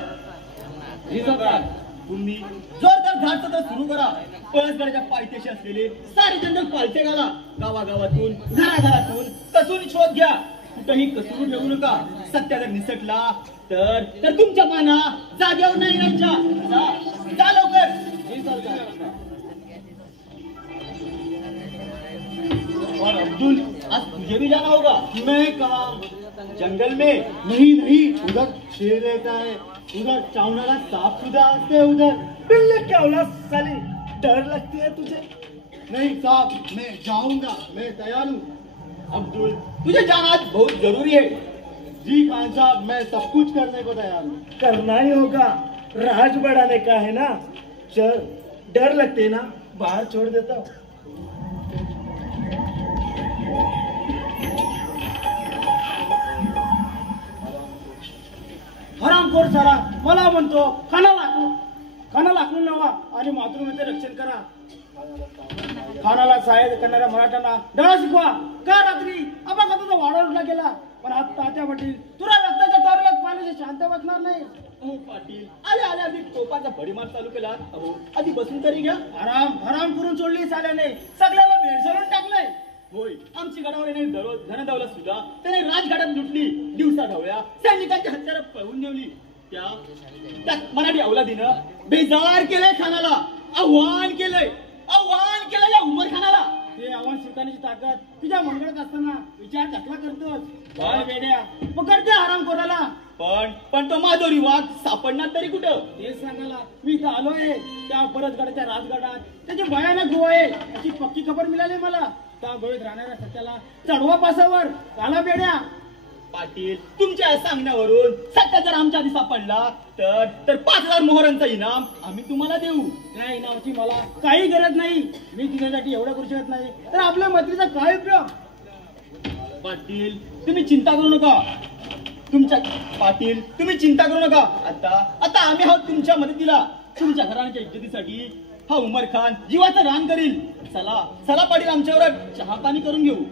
तुम्ही जोरदार झाडसत्र सुरू करा. पळसगडच्या पायथ्याशी असलेले सारे जंगल पालथे घाला. गावागावातून घराघरातून कसून शोध घ्या. कुठेही कसून ठेवू नका. सत्या जर निसटला तर तुमच्या माना जागेवर नाही राहायच्या. जा लवकर. और अब्दुल, आज तुझे भी जाना होगा. मैं कहा जंगल में नहीं, उधर शेर रहता है, उधर चावनाला सांप सुधा आते उधर. बिल्ले क्या औलाद साली, डर लगती है तुझे? नहीं साहब, मैं जाऊंगा, मैं तैयार हूँ. अब्दुल, तुझे जाना आज बहुत जरूरी है. जी खान साहब, मैं सब कुछ करने को तैयार हूँ. करना ही होगा. राज बढ़ाने का है ना. चल, डर लगते ना, बाहर छोड़ देता हूँ. हरामखोर सारा मला म्हणतो खाना लाकून लावा आणि मातृभूमीचे रक्षण करा. खानाला सहाय्य करणाऱ्या मराठ्यांना धडा शिकवा. का रात्री अपघाताचा वाडा उडला गेला, पण आज तात्या पाटील तुला रक्ताच्या तारुल्यात पाण्याची शांत बसणार नाही. अहो पाटील, आले आधी तोपाचा भडीमार चालू केला. अहो आधी बसून तरी घ्या. हराम करून सोडली साल्याने. सगळ्याला भेडसरून टाकलंय. होय, आमची गडावर येणारी धनदौलत सुद्धा त्याने राजघाटात लुटली. दिवसा ढवळ्या सैनिकांच्या हत्यारा पळवून नेवली. त्या मराठी अवलादीनं बेजार केलंय खानाला. आव्हान केलंय या उमर खानाला. ते आव्हान स्वीकारण्याची ताकद तुझ्या मंडळात असताना विचार कसला करतोस? काय वेड्या, पकडते हरामखोराला. पण तो माधोरी वाघ सापडणार तरी कुठं? तेच सांगायला मी इथं आलोय. त्या परतगडाच्या राजगडात त्याची भयानक गुहा आहे याची पक्की खबर मिळाली मला. त्या गोळीत राहणाऱ्या सत्याला चढवा पासावर काला बेड्या. पाटील, तुमच्या सांगण्यावरून सत्या जर आमच्या आधी सापडला तर 5,000 मोहरांचा इनाम आम्ही तुम्हाला देऊ. त्या इनामाची मला काही गरज नाही. मी तुझ्यासाठी एवढं करू शकत नाही तर आपल्या मैत्रीचा काय उपयोग? पाटील, तुम्ही चिंता करू नका. आता आम्ही आहोत तुमच्या मदतीला. तुमच्या घराण्याच्या इज्जतीसाठी हा उमर खान जीवाचं रान करील. चला पाटील, आमच्यावर चहा पाणी करून घेऊ.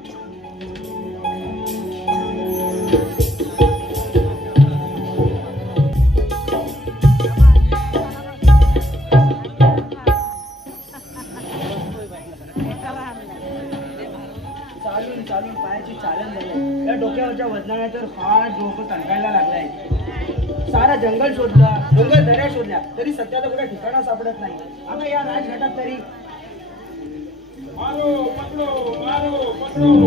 चालून पायाची चालन झाली. या डोक्यावरच्या वजनाने तर फार डोकं तणकायला लागलाय. सारा जंगल शोधला, डोंगर दऱ्या शोधल्या, तरी सत्याचा कुठे ठिकाणा सापडत नाही. आता या राजघाटात तरी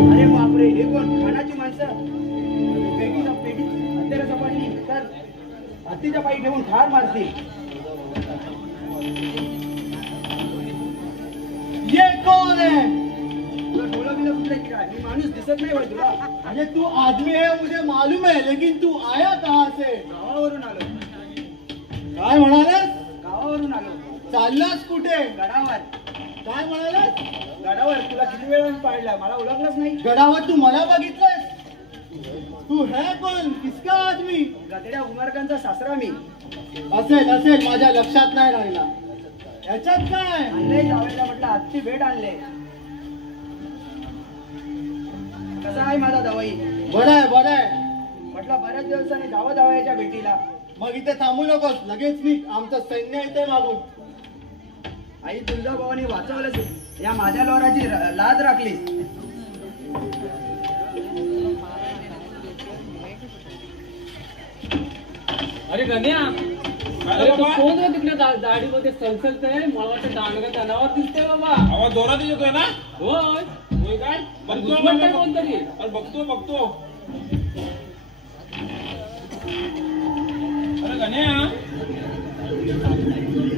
अरे बापरे, हे कोण? खानाची माणसं. पेटी हत्यारा सापडली तर हत्तीच्या पायी घेऊन ठार मारतील. ये कौन है? डोळं बिलं कुठले की काय? मी माणूस दिसत नाही होय तुला? अरे तू आदमी है मुझे मालूम है, लेकिन तू आया कहाँ से? गावावरून आलो. काय म्हणालास? गावावरून आलो. चाललास कुठे? गडावर. काय म्हणालास? गडावर. तुला किती वेळ पाहिला? मला ओळखलंच नाही. गडावर तू मला बघितलंस? तू है कोण? किसका आदमी? गदड्या उमरखानचा सासरा मी. असेल माझ्या लक्षात नाही राहिला. याच्यात काय? आणलंय जावेला म्हटलं आजची भेट आणले. कसा आहे माझा दवाई? बरं आहे. म्हटलं बऱ्याच दिवसांनी जावं जावयाच्या भेटीला. मग इथे थांबू नकोस, लगेच निघ. आमचं सैन्य इथे मागून. आई तुळजाभवानी वाचवलंच या माझ्या लोराची लाज राखली. अरे गण्या, अरे तो कोण रे तिकडे दाढीमध्ये सलसलतंय? मला वाटतं दांडगा कानावर दिसतंय बाबा. आवाज जोरात येतोय ना? होय होय काय? दुश्मन काय कोणतरी? अरे बघतो. अरे गण्या,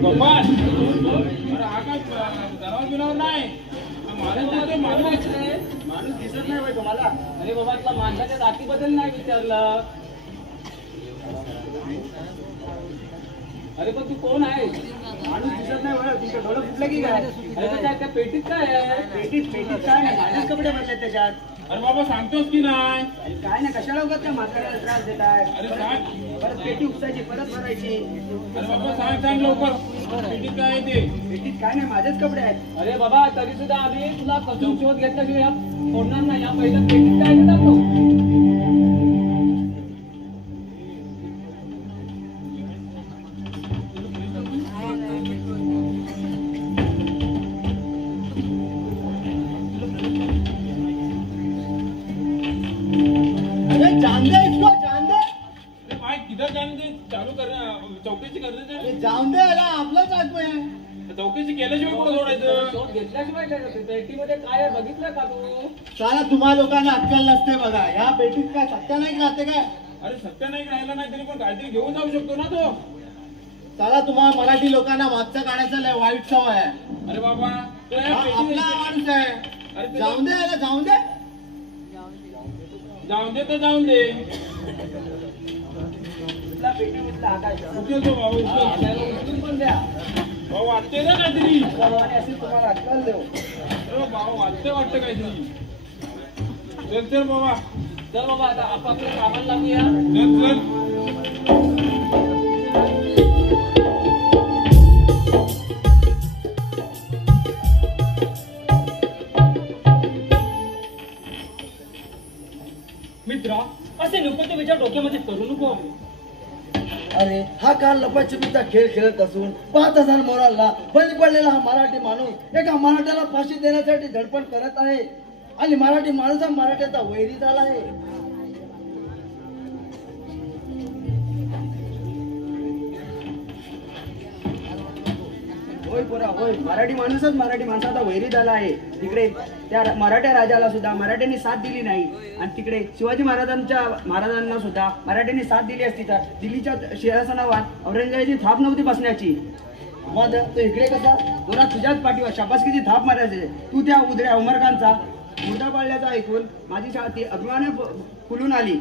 गोपाल, अरे हा काय जनावर बिनावर नाही, माणूस दिसत नाही बाई तुम्हाला? अरे बाबा, तुला माणसाच्या जातीबद्दल नाही विचारलं. अरे पण तू कोण आहे? माणूस दिसत नाही बरं, तुमचं डोळं फुटलं की काय? अरे त्या पेटीत काय आहे? पेटीत काय नाही, माझेच कपडे भरले त्याच्यात. अरे बाबा सांगतोस की नाही? काय नाही, कशाला उगाच त्या म्हाताऱ्याला त्रास देताय? अरे सांग. परत पेटी उपसायची, परत भरायची. अरे बाबा सांग लवकर, पेटीत काय आहे ते? पेटीत काय नाही, माझेच कपडे आहेत. अरे बाबा, तरी सुद्धा आम्ही तुला कसून शोध घेतल्याशिवाय सोडणार नाही. या पहिल्या पेटीत काय टाकतो? चालू कर, चौकशी करते. जाऊन दे, आपलाच आदमी आहे. चौकशी केल्याशिवाय कुठं सोडायचं? शोध घेतल्याशिवाय काय करते? पेटीमध्ये काय आहे बघितलं का तू? साला तुम्हा लोकांना अक्कल नसते बघा. या पेटीत काय सत्यानाईक राहते काय? अरे सत्यानाईक राहिला नाही तरी पण काहीतरी घेऊन जाऊ शकतो ना तो. साला तुम्हा मराठी लोकांना मागचं काढायचं लय वाईट सवय आहे. अरे बाबा, तो या हा पेटीमध्ये- आपला माणूस आहे. अरे ते- जाऊन दे, जाऊन दे. जाऊन दे तर जाऊन दे. तुला पेटीमधला हाकायचा. उचल तो भाऊ, उचल. त्याला उचलून पण द्या. भाऊ वाटते ना काहीतरी. आणि असेल तुम्हाला अक्कल देऊ. अरे भाऊ वाटतं काहीतरी. चल बाबा, चल बाबा, आता आपापल्या कामाला लागूया. चल. मित्रा, असे नको ते विचार डोक्यामध्ये करू नको. अरे हा काल लपाछपीचा खेळ खेळत असून 5,000 मोराला बळी पडलेला हा मराठी माणूस एका मराठ्याला फाशी देण्यासाठी धडपड करत आहे आणि मराठी माणूस हा मराठ्याचा वैरी झाला आहे. होय पोरा होय, मराठी माणूसच मराठी माणसाचा वैरी झाला आहे. तिकडे त्या मराठ्या राजाला सुद्धा मराठ्यांनी साथ दिली नाही आणि तिकडे शिवाजी महाराजांना सुद्धा मराठ्यांनी साथ दिली असती तर दिल्लीच्या सिंहासनावर औरंगजेबाची थाप नव्हती बसण्याची. मग तो इकडे कसा? पोरा तुझ्याच पाठीवर शाबासकीची थाप मारायची. तू त्या उदऱ्या उमर खानचा मुर्दा पाळल्याचा ऐकून माझी छाती अभिमानाने फुलून आली.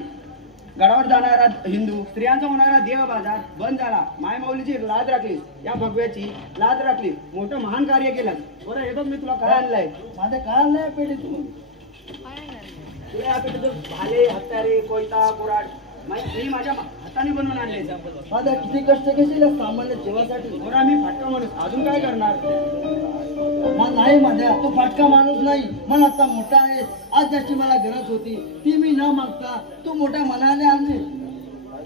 गडावर जाणारा हिंदू, स्त्रियांचा होणारा देव बाजार बंद झाला. मायमाऊलीची लाज राखलीस, या भगव्याची लाज राखलीस, मोठं महान कार्य केलं. बरं येतो मी तुला काय आणलंय. माझ्या काय नाही पेटीतून. तुला या पेटीतून भाले, हत्यारे, कोयता, कुऱ्हाड मी माझ्या हाताने बनवून आणले. माझ्या किती कष्ट केले सामान्य जीवासाठी. बरं मी फाटका माणूस, अजून काय करणार. नाही माझ्या, तो फाटका माणूस नाही. मन आता मोठा आहे. आज ज्याची मला गरज होती ती मी न मागता तू मोठ्या मनाने आणले.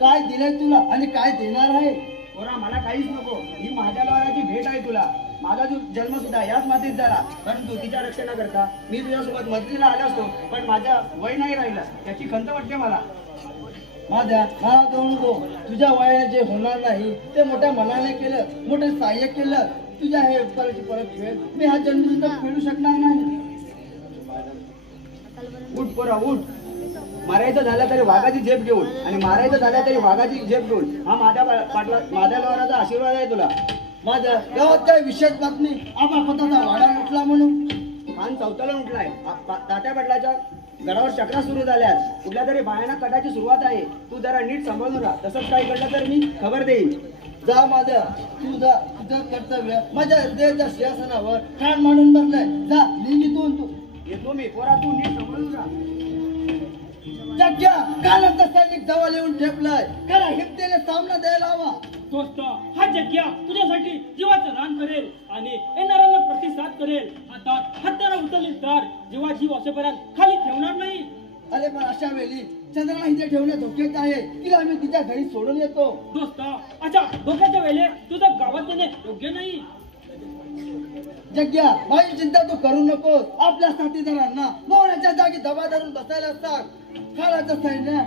काय दिलंय तुला आणि काय देणार आहे? बरं मला काहीच नको. ही माझ्या लोकांची भेट आहे तुला. माझा जो जन्म सुद्धा याच मातीत झाला, परंतु तिच्या रक्षणाकरता मी तुझ्यासोबत मदतीला आलो असतो, पण माझा वय नाही राहिला. त्याची खंत वाटते मला. माझ्या मला जाऊ नको. तुझ्या वयाने जे होणार नाही ते मोठ्या मनाने केलं, मोठं सहाय्य केलं. तुझ्या हे उपकाराची परत फेड मी हा जन्म सुद्धा फेडू शकणार नाही. उठ पोरा उठ. मारायचं झालं तरी वाघाची झेप घेऊन आणि मारायचं झालं तरी वाघाची झेप घेऊन. हा माझ्या माझ्या लोकांचा आशीर्वाद आहे तुला. माझ्या गावात काय विशेष बातमी? आपला पताचा वाडा उठला म्हणून खान चौथाला उठलाय. तात्या पाटलाच्या गडावर चक्रा सुरू झाल्यात. कुठल्या तरी भयानक कटाची सुरुवात आहे. तू जरा नीट सांभाळून राहा. तसंच काही घडलं तर मी खबर देईन. जा माझ्या, तुझं कर्तव्य माझ्या देशाच्या सिंहासनावर खान मांडून बसलाय. जा निघितून तू. येतो मी पोरा, तू नीट सांभाळून राहा. जग्या कानाचा सैनिक जवळ येऊन ठेपलाय. खरा हिमतेने सामना द्यायला हवा. दोस्त, हा जग्या तुझ्यासाठी जीवाचं रान करेल आणि येणाऱ्यांना प्रतिसाद करेल. हातात हत्यारा उचलली तर जीवा जीव असेपर्यंत खाली ठेवणार नाही. अरे पण अशा वेळी चंद्राला इथे ठेवणे धोक्याचे आहे. तिला आम्ही तिच्या घरी सोडून येतो. दोस्त, अच्छा धोक्याच्या वेळेस तुझं गावात येणे योग्य नाही. जग्या माझी चिंता तू करू नकोस. आपल्या साथीदारांना मोहनाच्या जागी दबा धरून बसायला सांग. खालाचं सैन्य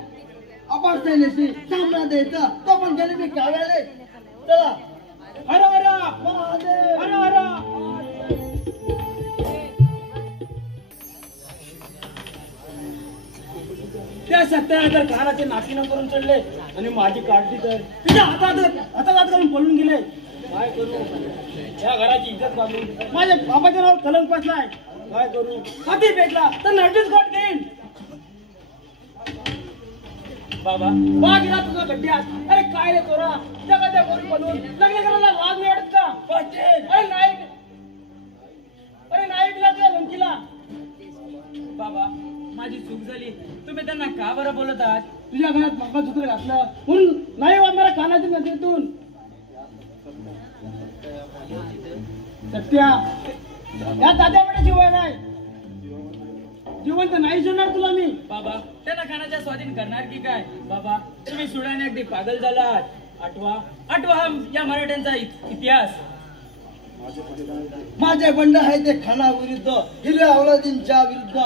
अपार सैन्याशी सामना द्यायचा तो पण गेले मी काव्याले. चला हर हर महादेव. हर हर. त्या सत्यानंतर कानाचे नाकीनं करून चढले आणि माझी काढली तर तिच्या हातात घालून पळून गेले. काय करू, या घराची इज्जत घालून माझ्या बाबाच्या नावावर कलंक बसलाय. काय करू, हाती भेटला तर नर्टीस गोट घेईन. बाबा बा गेला तुझा गड्ड्यात. अरे काय रे तोरा, जगाच्या गोरी बनून लग्न करायला लाज नाही वाटत का? पाटील अरे नाही दिला तुझ्या लंकीला. बाबा माझी चूक झाली, तुम्ही त्यांना का बरं बोलत आहात? तुझ्या घरात मंगळसूत्र घातलं म्हणून नाही वाजणारा कानाची नजरेतून. सत्या या दाद्याकडे जीवन आहे, जिवंत नाही सोडणार तुला मी. बाबा त्यांना कानाच्या स्वाधीन करणार की काय? बाबा तुम्ही सुडाने अगदी पागल झालात. आठवा या मराठ्यांचा इतिहास. माझे बंड आहे ते खाना विरुद्ध, हिरव्या औलादींच्या विरुद्ध.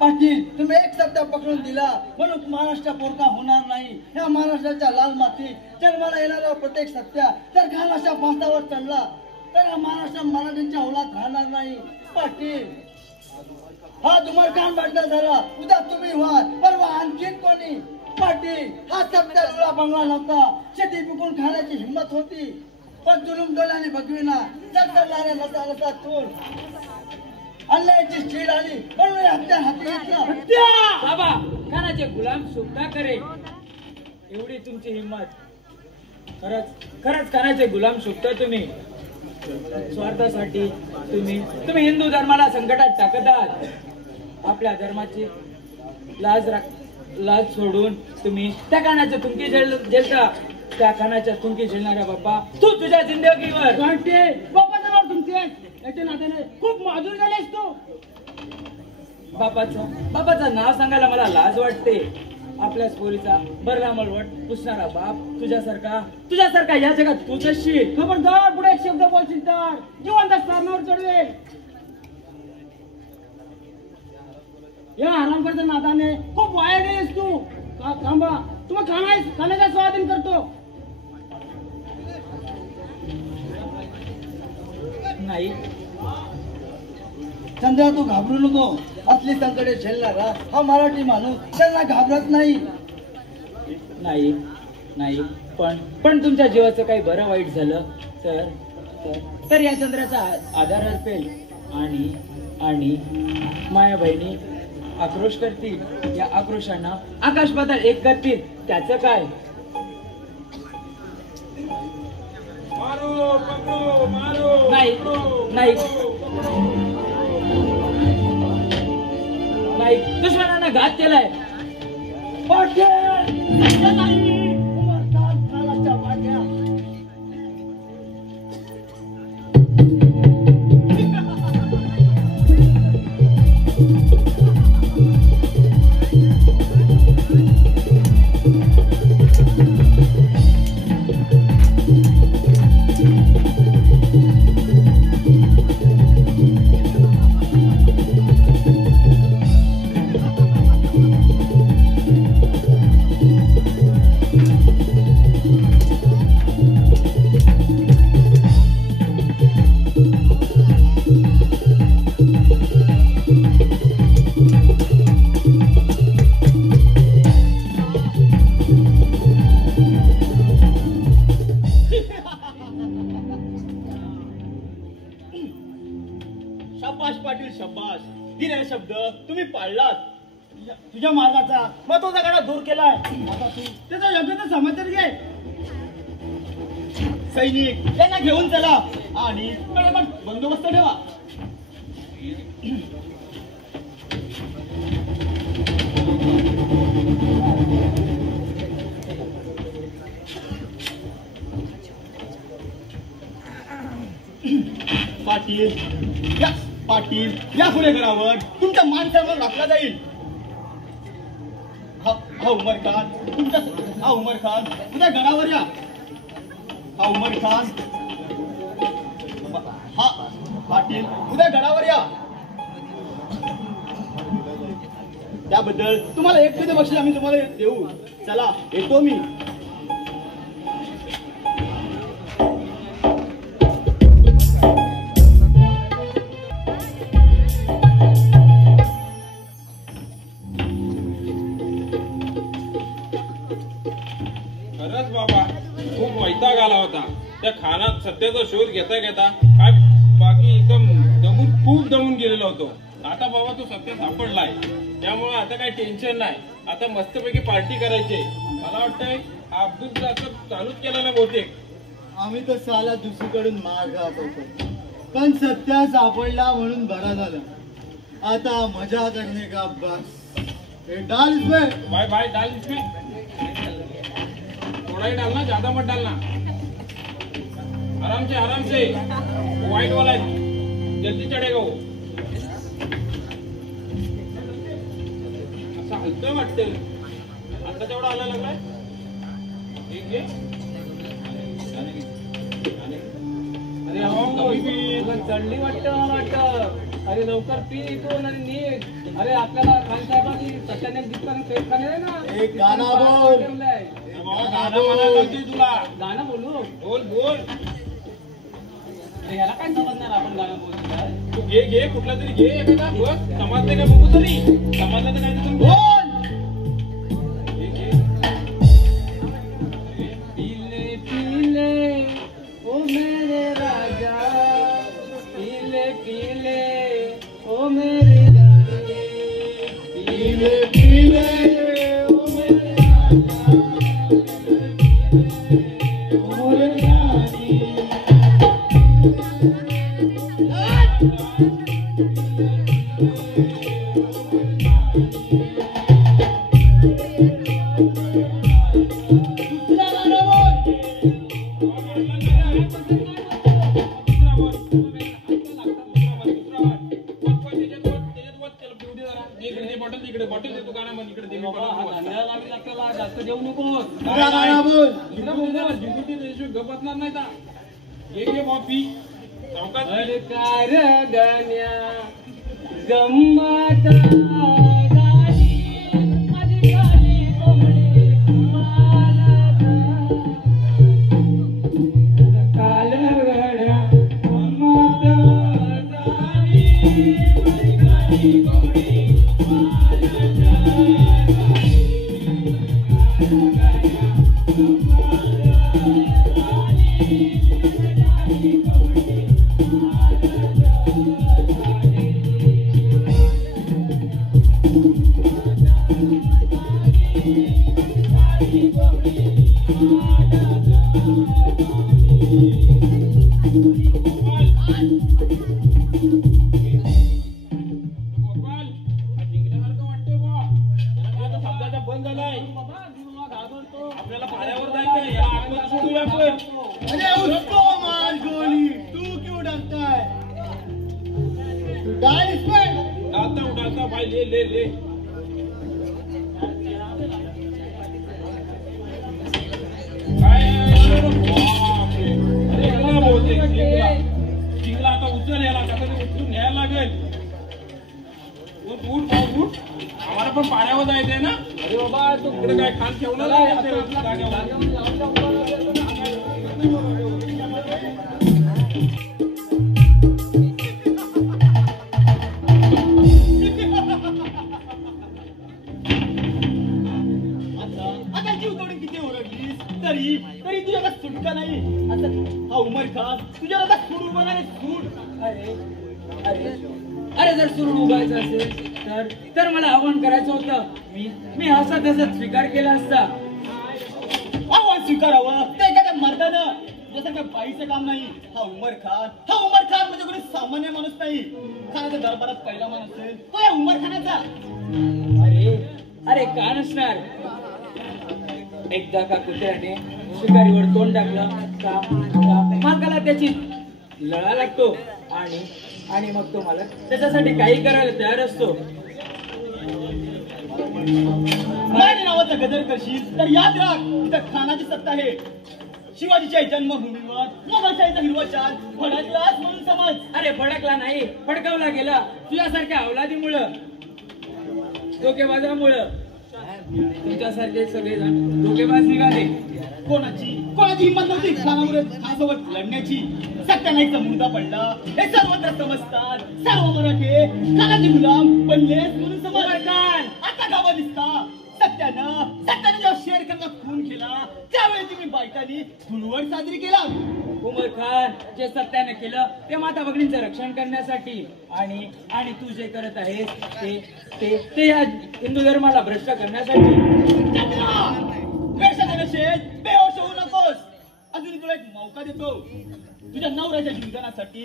पाटील तुम्ही एक सत्ता पकडून दिला म्हणून महाराष्ट्र पोरका होणार नाही. या महाराष्ट्राच्या लाल मातीत जन्माला येणारा प्रत्येक सत्या जर खानाच्या फासावर चढला तर हा महाराष्ट्र मराठ्यांच्या औलाद राहणार नाही. पाटील हा तुम्हाला काम भांडणं झाला, उद्या तुम्ही व्हा, परवा आणखीन कोणी. पाटील हा सत्या तुला बंगला नव्हता, शेती पिकून खाण्याची हिंमत होती, पण जुलूम डोळ्याने बघविना चढणाऱ्या नसातून अल्लाची चीड आली म्हणून हत्या हाती घेतला. बाबा खानाचे गुलाम सुद्धा करे एवढी तुमची हिंमत. खरंच खानाचे गुलाम सुद्धा तुम्ही. स्वार्थासाठी तुम्ही हिंदू धर्माला संकटात टाकत आहात. आपल्या धर्माची लाज सोडून तुम्ही त्या कानाच्या तुमकी जेलता. त्या कानाच्या तुमकी झेलणाऱ्या बाप्पा तू तुझ्या जिंदगीवर बाप्पाचं नाव तुमचे याच्या नात्याने खूप माजूर झालेस तू. बापाचं नाव सांगायला मला लाज वाटते. आपल्या पोरीचा बरला मलवट पुसणारा बाप तुझ्यासारखा या जगात तूच असशील. खबरदार पुढे एक शब्द बोलशील तर जिवंत स्थानावर चढवेल. या हरामकडच्या नादाने खूप वाया गेलेस तू. थांबा तुम्ही खाण्याचा स्वाधीन करतो. नाही चंद्रा तू घाबरू नको. असली संकटे झेलणारा हा मराठी माणूस त्यांना घाबरत नाही. नाही पण तुमच्या जीवाचं काही बरं वाईट झालं तर या चंद्राचा आधार हरपेल आणि माया बहिणी आक्रोश करतील. या आक्रोशांना आकाश पाताळ एक करतील. त्याचं काय? नाही दुश्मनांना घात केलाय. शाबाश पाटील शाबाश. दिलेला शब्द तुम्ही पाळलात. तुझ्या मार्गाचा महत्वाचा गाडा दूर केलाय. आता तू त्याचा योग्य तो समाचार घे. सैनिक त्यांना घेऊन चला आणि बंदोबस्त ठेवा. पाटील या पुढे गडावर तुमच्या माणसावर राखला जाईल. हा उमर खान उद्या गडावर या. हा पाटील उद्या गडावर या. त्याबद्दल तुम्हाला एक पेटी बक्षीस आम्ही तुम्हाला देऊ. चला येतो मी. खरंच बाबा खूप वैताग आला होता त्या खानात. सत्याचा शोध घेता घेता काय बाकी एकदम खूप दमून गेलेलो होतो. आता बाबा तो सत्य सापडलाय त्यामुळे आता काही टेन्शन नाही. आता मस्तपैकी पार्टी करायची. मला वाटतंय अब्दुल असं चालूच केलं ना बहुतेक. आम्ही तर साला दुसरीकडून मार घात होतो पण सत्या सापडला म्हणून बरा झाला. आता मजा करणे का बस. हे डाल इसमें. बाय बाय डाल इसमें. थोड़ा ही डालना ज्यादा मत डालना. आराम से व्हाइट वाला जल्दी चढ़ेगा वो. असं हलतोय वाटतंय. आता तेवढा आला लागलाय. ठीक आहे. अरे हो तुला चढली वाटतं. अरे लवकर पी इथून आणि नीट. अरे आपल्याला खान साहेबांनी सत्याने दिसताना पेट खाणे आहे ना. एक गाणं बोल. ठेवलंय. गाणं म्हणा लागते तुला. गाणं बोलू. बोल. अरे ह्याला काय समजणार आपण गाणं बोलतोय. तू घे कुठला तरी घे एखादा. बस समजते का बघू तरी. समजलं तर काय तू बोल. पीले पीले ओ मेरे राजा. पीले पीले ओ मेरे राजा. पीले पीले ओ मेरे राजा. ओ मेरे रानी. बॉटल दे तू गाण्यामध्ये. इकडे दे. जास्त देऊ नको. गाणं बोल. गप असणार नाही का. घे बॉपी. अरे कार गाण्या गम्मत गाणी माझी काली कोंबडी काल गड्या गम्मत गाणी माझी काली कोंबडी बंद झालाय. आपल्याला पाण्यावर जायचंय. याला आतमध्ये सोडूया आपण. अरे उसको मार गोली. तू क्यों डरता है. तू डाल इसमें. डालता भाई. ले चिंगला आता उचल. याला कसं उचलून न्यायला लागेल. उठ आम्हाला पण पाण्यावर जायचंय ना. अरे बाबा तू इकडे काय खान ठेवणार आता जीव तोडून किती ओरडलीस तरी तुझ्या सुटका नाही. आता हा उमर खान तुझ्या आता सूड उभा नाही. सूड. अरे जर सुरून उभायचं असेल तर मला आव्हान करायचं होतं. मी हसत स्वीकार केला असता. आव्हान स्वीकारावं ते एखाद्या मर्दानं. जसं काय बाईचं काम नाही. हा उमर खान म्हणजे कोणी सामान्य माणूस नाही. खानाच्या दरबारात पहिला माणूस असेल तो या उमर खानाचा. अरे का नसणार. एकदा का कुत्र्याने शिकारीवर तोंड टाकलं का मालकाला त्याची लळा लागतो आणि मग तो मालक त्याच्यासाठी काही करायला तयार असतो. माझ्या नावाचा गदर करशील तर याद राख इथं खानाची सत्ता आहे. शिवाजीच्या जन्मभूमीवर मोगलशाहीचा हिरवा चाल भडकलाच म्हणून समज. अरे भडकला नाही, भडकवला गेला तुझ्यासारख्या अवलादीमुळं, धोकेबाजामुळं. तुमच्यासारखे सगळेजण धोकेबाज निघाले. कोणाची हिंमत नव्हती खानासोबत लढण्याची. सत्यानाईचा मुर्दा पडला हे सर्वत्र समजतात. सर्व मराठे खानाचे गुलाम बनलेच म्हणून समज. आता गावा दिसता सत्यानं जेव्हा शेरखानला खून केला त्यावेळी तुम्ही बायकांनी धुळवड साजरी केला. उमर खान, जे सत्याने केलं ते माता भगिनींचं रक्षण करण्यासाठी आणि तू जे करत आहेस ते या हिंदू धर्माला भ्रष्ट करण्यासाठी. बेहोश होऊ नकोस. अजून तुला एक मौका देतो. तुझ्या नवऱ्याच्या जीवनासाठी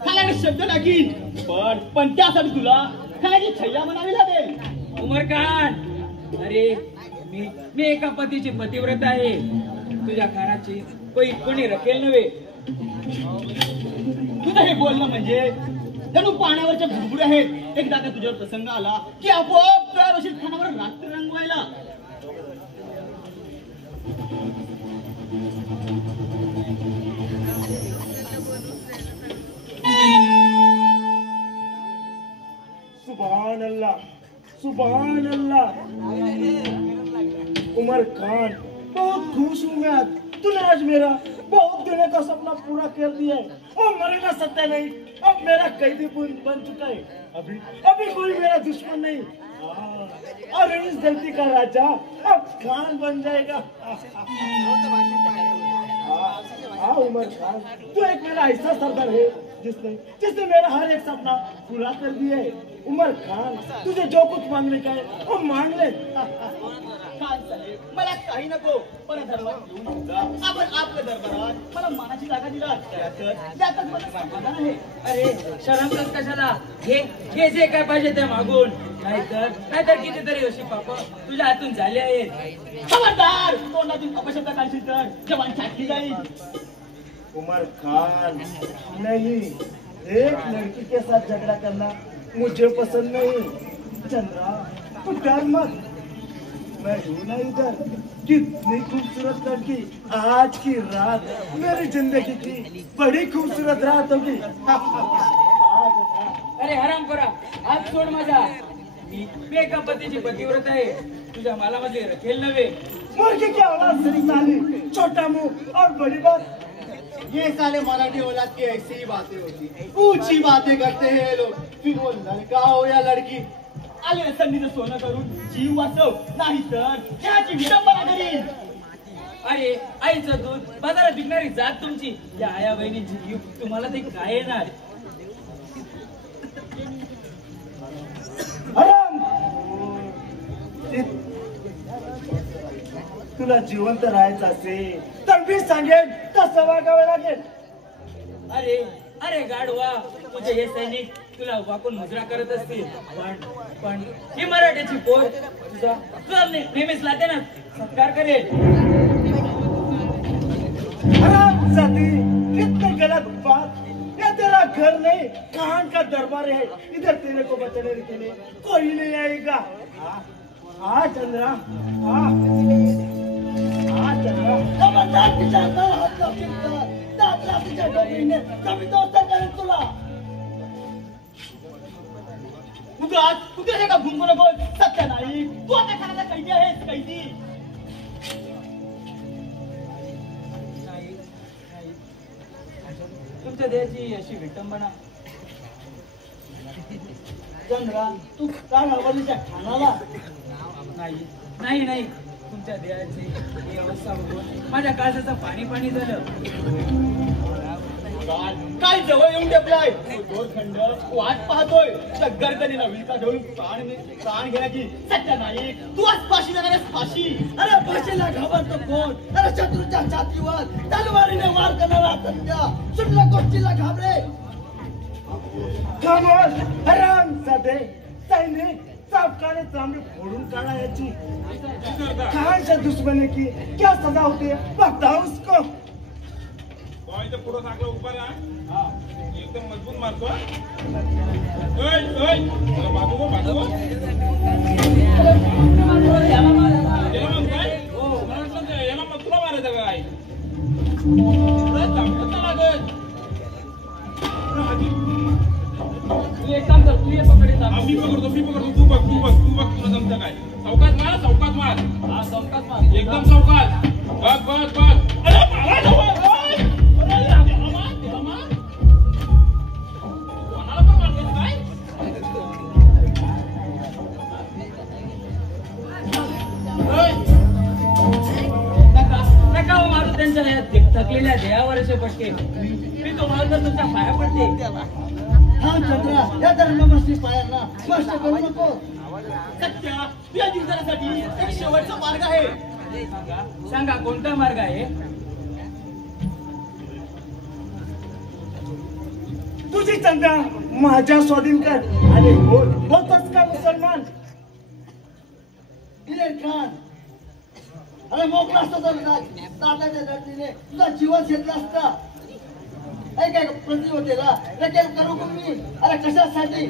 खानाने शब्द लागीन, पण त्यासाठी तुला खानाची छय्या म्हणावी लागेल. उमर खान, अरे मी एका पतीची पतिव्रत आहे. तुझ्या खानाची कोणी रखेल नव्हे. तुझं हे बोलणं म्हणजे जणू पाण्यावरच्या भुरभुर आहेत. एकदा का तुझ्यावर प्रसंग आला की आपोआप तुला रशीद खानावर रात्र रंगवायला. सुभान अल्लाह, सुभान अल्लाह। उमर खान, बहुत खुश हूँ मैं आज। तूने आज मेरा बहुत दिनों का सपना पूरा कर दिया है। और मरना सत्य नहीं, अब मेरा कैदी बन चुका है। अभी कोई मेरा दुश्मन नहीं। और इस धरती का राजा अब खान बन जाएगा। हाँ उमर खान, तू एक मेरा ऐसा सरदार है जिसने मेरा हर एक सपना पूरा कर दिया है। उमर खान, तुझे जो कुछ मांगने का है वो मांग ले। खान साहेब, मला काही नको, पण धर्मात घेऊन जा। आपण आपल्या दरबारात मला मानाची जागा दिला, त्यातच मला समाधान आहे। अरे शरमच कशाला, हे जे काय पाहिजे ते मागून, नाहीतर कितीतरी अशी पाप तुझ्या हातून झाली आहेत। खबरदार, तोंडातून अपशब्द काढशील तर जवान छाटली जाईल। उमर खान, नहीं, एक लड़की के साथ झगड़ा करना मुझे पसंद नहीं। चंद्रा, तू डर मत, मैं हूं ना इधर। कितनी खूबसूरत लड़की, आज की रात मेरी जिंदगी की बड़ी खूबसूरत रात होगी। अरे हरामखोरा, हात सोड माझा। मी एका पतीची पतिव्रत आहे, तुझ्या मालामध्ये रखेल नव्हे। मुर्गी की औलाद से निकाली, छोटा मुंह और बड़ी बात। ये साले मराठी औलाद की ऐसी ही बातें होती, ऊंची बातें करते हैं ये लोग। फिर वो लड़का हो या लड़की, आले संधीचं सोनं करून जीव वाचव, नाही तर त्याची विडंबना करीन। अरे आईचं दूध बाजारात विकणारी जात तुमची, या आया बहिणीची जीव तुम्हाला ते काय येणार? हराम, तुला जिवंत राहायचं असेल तर मी सांगेन तसं वागावं लागेल। अरे गाढवा, तुझे हे सैनिक तुला वाकून मुजरा करत असतील, पण ही मराठीची पोर तुझा नेहमीच लाते ना सत्कार करेल। हराम जाती, कितनी गलत बात। ये तेरा घर नहीं, खान का दरबार है। इधर तेरे को बचाने के लिए कोई नहीं आएगा। हाँ चंद्रा, हाँ चंद्रा, खबरदार तिच्या हाताला हात लावशील तर दादला तिच्या डोक्याने कमी दोस्त करेल तुला। उगाच हे का घुमू नको, सत्य नाही, तू आता खानाचा कैदी आहेस, कैदी। तुमच्या देहाची अशी विटंबना। चंद्रा, तू काय हवालीच्या खानाला? नाही, तुमच्या देहाची ही अवस्था बघून माझ्या काळजाचं पाणी झालं। काय जवळ येऊन टेपलाय, दोरखंड वाट पाहतोय, त्या गर्दनीला विळका धरून प्राण घेण्याची। सत्य नाही, तू आज फाशी देणार आहेस, फाशी। अरे फाशीला घाबरतो कोण? अरे शत्रूच्या छातीवर तलवारीने वार करणारा सत्या सुटल्या गोष्टीला घाबरे। खामोश, हराम जाते, सैनिक चापकाने चामडी फोड़ून काढ़ा याची। खान से दुश्मनी की क्या सजा होती है बताओ उसको। इथं पुढं सांगलं उभा राहा, एकदम मजबूत मारतो। याला मग तुला मारायचं काय? तू एक काम कर, तू ये पकडे जा. मी पकडतो तू बघ तुला जमतं काय. चौकात मार हा संकात मार. एकदम चौकात. बघ अरे मला जवळ. कोणाला पण मारतोस काय? नका हो मारू त्यांच्या या थकलेल्या देहावरचे पटके. मी तुम्हाला तर तुमच्या पाया पडते. हा चंद्रा, या धर्ममस्ती पायांना स्पष्ट करू नको. सत्य या जीवनासाठी एक शेवटचा मार्ग आहे. सांगा कोणता मार्ग आहे? तुझी चंद्रा माझ्या स्वाधीन कर. अरे होतच का मुसलमान? दिलेर खान, अरे मोकळा असता तर दादाच्या धर्तीने तुझा जीवच घेतला असता. काय प्रति होते ना रकेल करू का मी? अरे कशासाठी?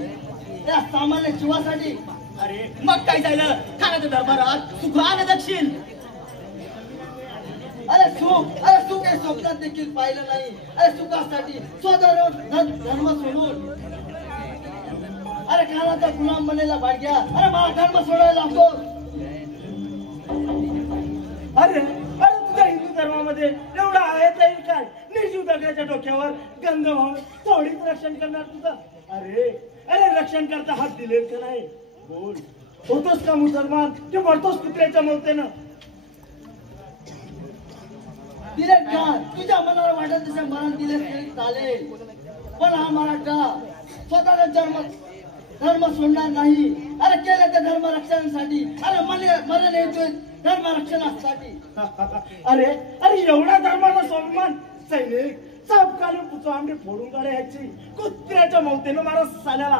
त्या सामान्य जीवासाठी. अरे मग काय झालं? खानाच्या दरबारात सुखाने दक्षिण. अरे सुख हे स्वप्नात देखील पाहिलं नाही. अरे सुखासाठी धर्म सोडून अरे खानाचा गुलाम बनेला भाग्या. अरे मला धर्म सोडायला लागतो. अरे तुझ्या हिंदू धर्मामध्ये एवढा आहे तरी काय? निर्जीव दगडाच्या डोक्यावर गंध वाहून थोडीच रक्षण करणार तुझं? अरे रक्षण करता हात दिले का नाही? बोल, होतोस का मुसलमान की मरतोस कुत्र्याच्या मौतेनं? दिलेर खान, तुझ्या मनाला वाटत तसे मरण दिले तरी चालेल, पण हा मराठा स्वतःचा धर्म सोडणार नाही. अरे केलं ते धर्म रक्षणासाठी. अरे मरण येतोय धर्म रक्षणासाठी. अरे एवढा धर्माचा सन्मान सैनिक साप काढून पुचो आमने फोडून काढे ह्याची कुत्र्याच्या मौतेनं मारा साल्याला.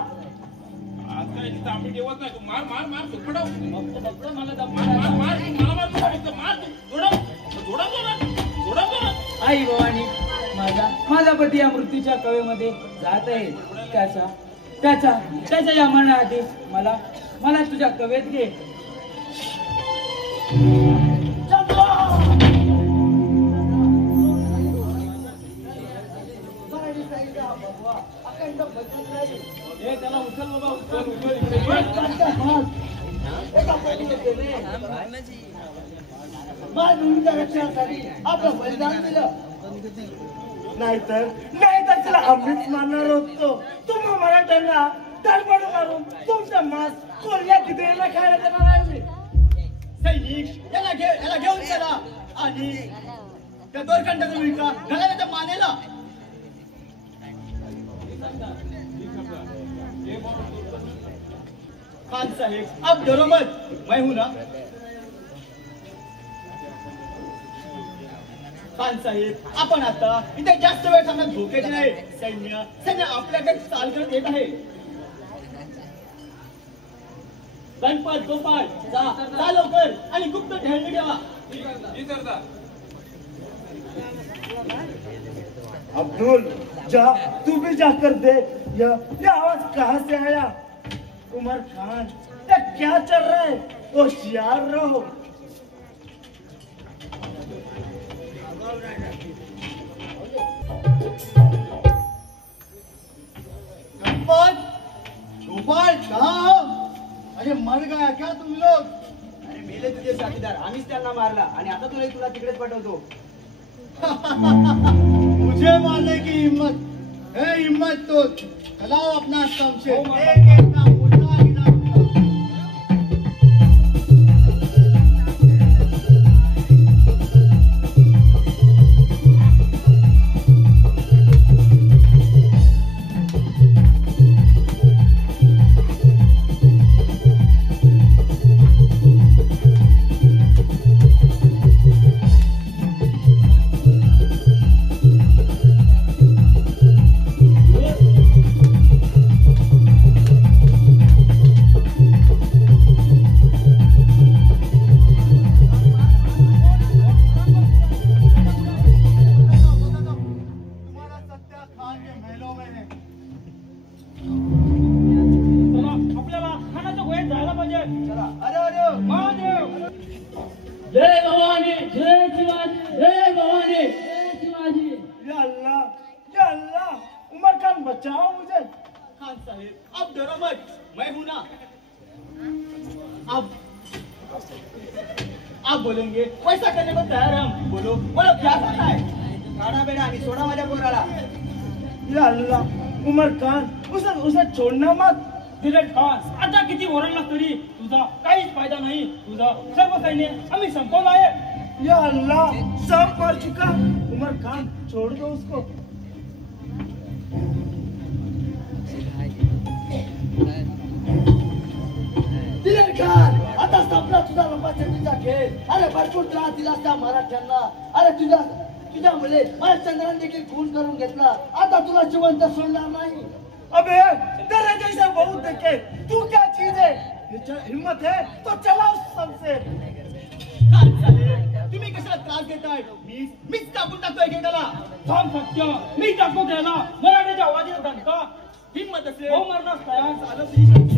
आज काय तांबडी ठेवत नाही तू. मार सुपडाव. आई भवानी, माझा पती या मृत्यूच्या कवेमध्ये जात आहे. त्याच्या या मरणाआधी मला तुझ्या कवेत घे. त्याला उचल बाबा, उचल. भूमीच्या रक्षणासाठी आपलं बलिदान दिलं. नाहीतर तिला अमृत मारणार होतो. तुम्ही मराठ्यांना तडबड मारून तुमचा मांस कोरिया कितीला खायला देणार आहे मी. सैनिक याला घेऊन चला आणि त्या दोरखंडाचा विळखा घालायला मानेला. खान साहेब आप डरो मत, मैं हूं ना. खान साहेब, आपण आता इथे जास्त वेळ थांबण्यात धोक्याचे नाही. सैन्य आपल्याकडे चाल करत येत आहे. गणपत गोपाळ जा लवकर आणि गुप्त ढेळणी ठेवा. अब्दुल जा, तू भी जाकर दे. ये आवाज कहाँ से आया? उमर खान, ये क्या चल रहा है? होशियार रहो. गणपत गोपाल कहाँ हो? अरे मर गया क्या तुम लोग? अरे मेले तुझे साथीदार, आम्हीच त्यांना मारला आणि आता तुला तिकडेच पाठवतो. मुझे मारने की हिम्मत है? हिम्मत तो चलाओ अपना शमशेर. एक एक का मुद्दा गिना. बचाओ मुझे। खान साहब आप डरो मत, मैं हूं ना। आप बोलेंगे वैसा करने को तैयार है हम। बोलो बोलो क्या करना है? खाना बेड़ा आणि सोडा माझ्या पोराला। या अल्लाह उमर खान उसे छोड़ना मत। दिलेर खान आता किती ओरडला तरी तुझा काहीच फायदा नाही। तुझा सर्व सैन्य आम्ही संपवलं आहे। या अल्लाह सब मर चुका। उमर खान छोड़ दो उसको। दिलेर खान आता संपला तुझा लंबाचंदीचा खेळ। अरे भरपूर त्रास दिलास त्या मराठ्यांना। अरे तुझ्या मुले माझ्या चंद्राने देखील खून करून घेतला। आता तुला जिवंत सोडणार नाही। अबे तेरे जैसे बहुत देखे, तू क्या चीज है? हिम्मत है तो चलाओ सबसे। खान साहेब तुम्ही कशाला त्रास देताय? मीच टाकून टाकतोय गेटाला। थांब सत्य, मी टाकतो त्याला मराठ्याच्या आवाजात धनका। हिम्मत असेल हो मरणास तयार झालं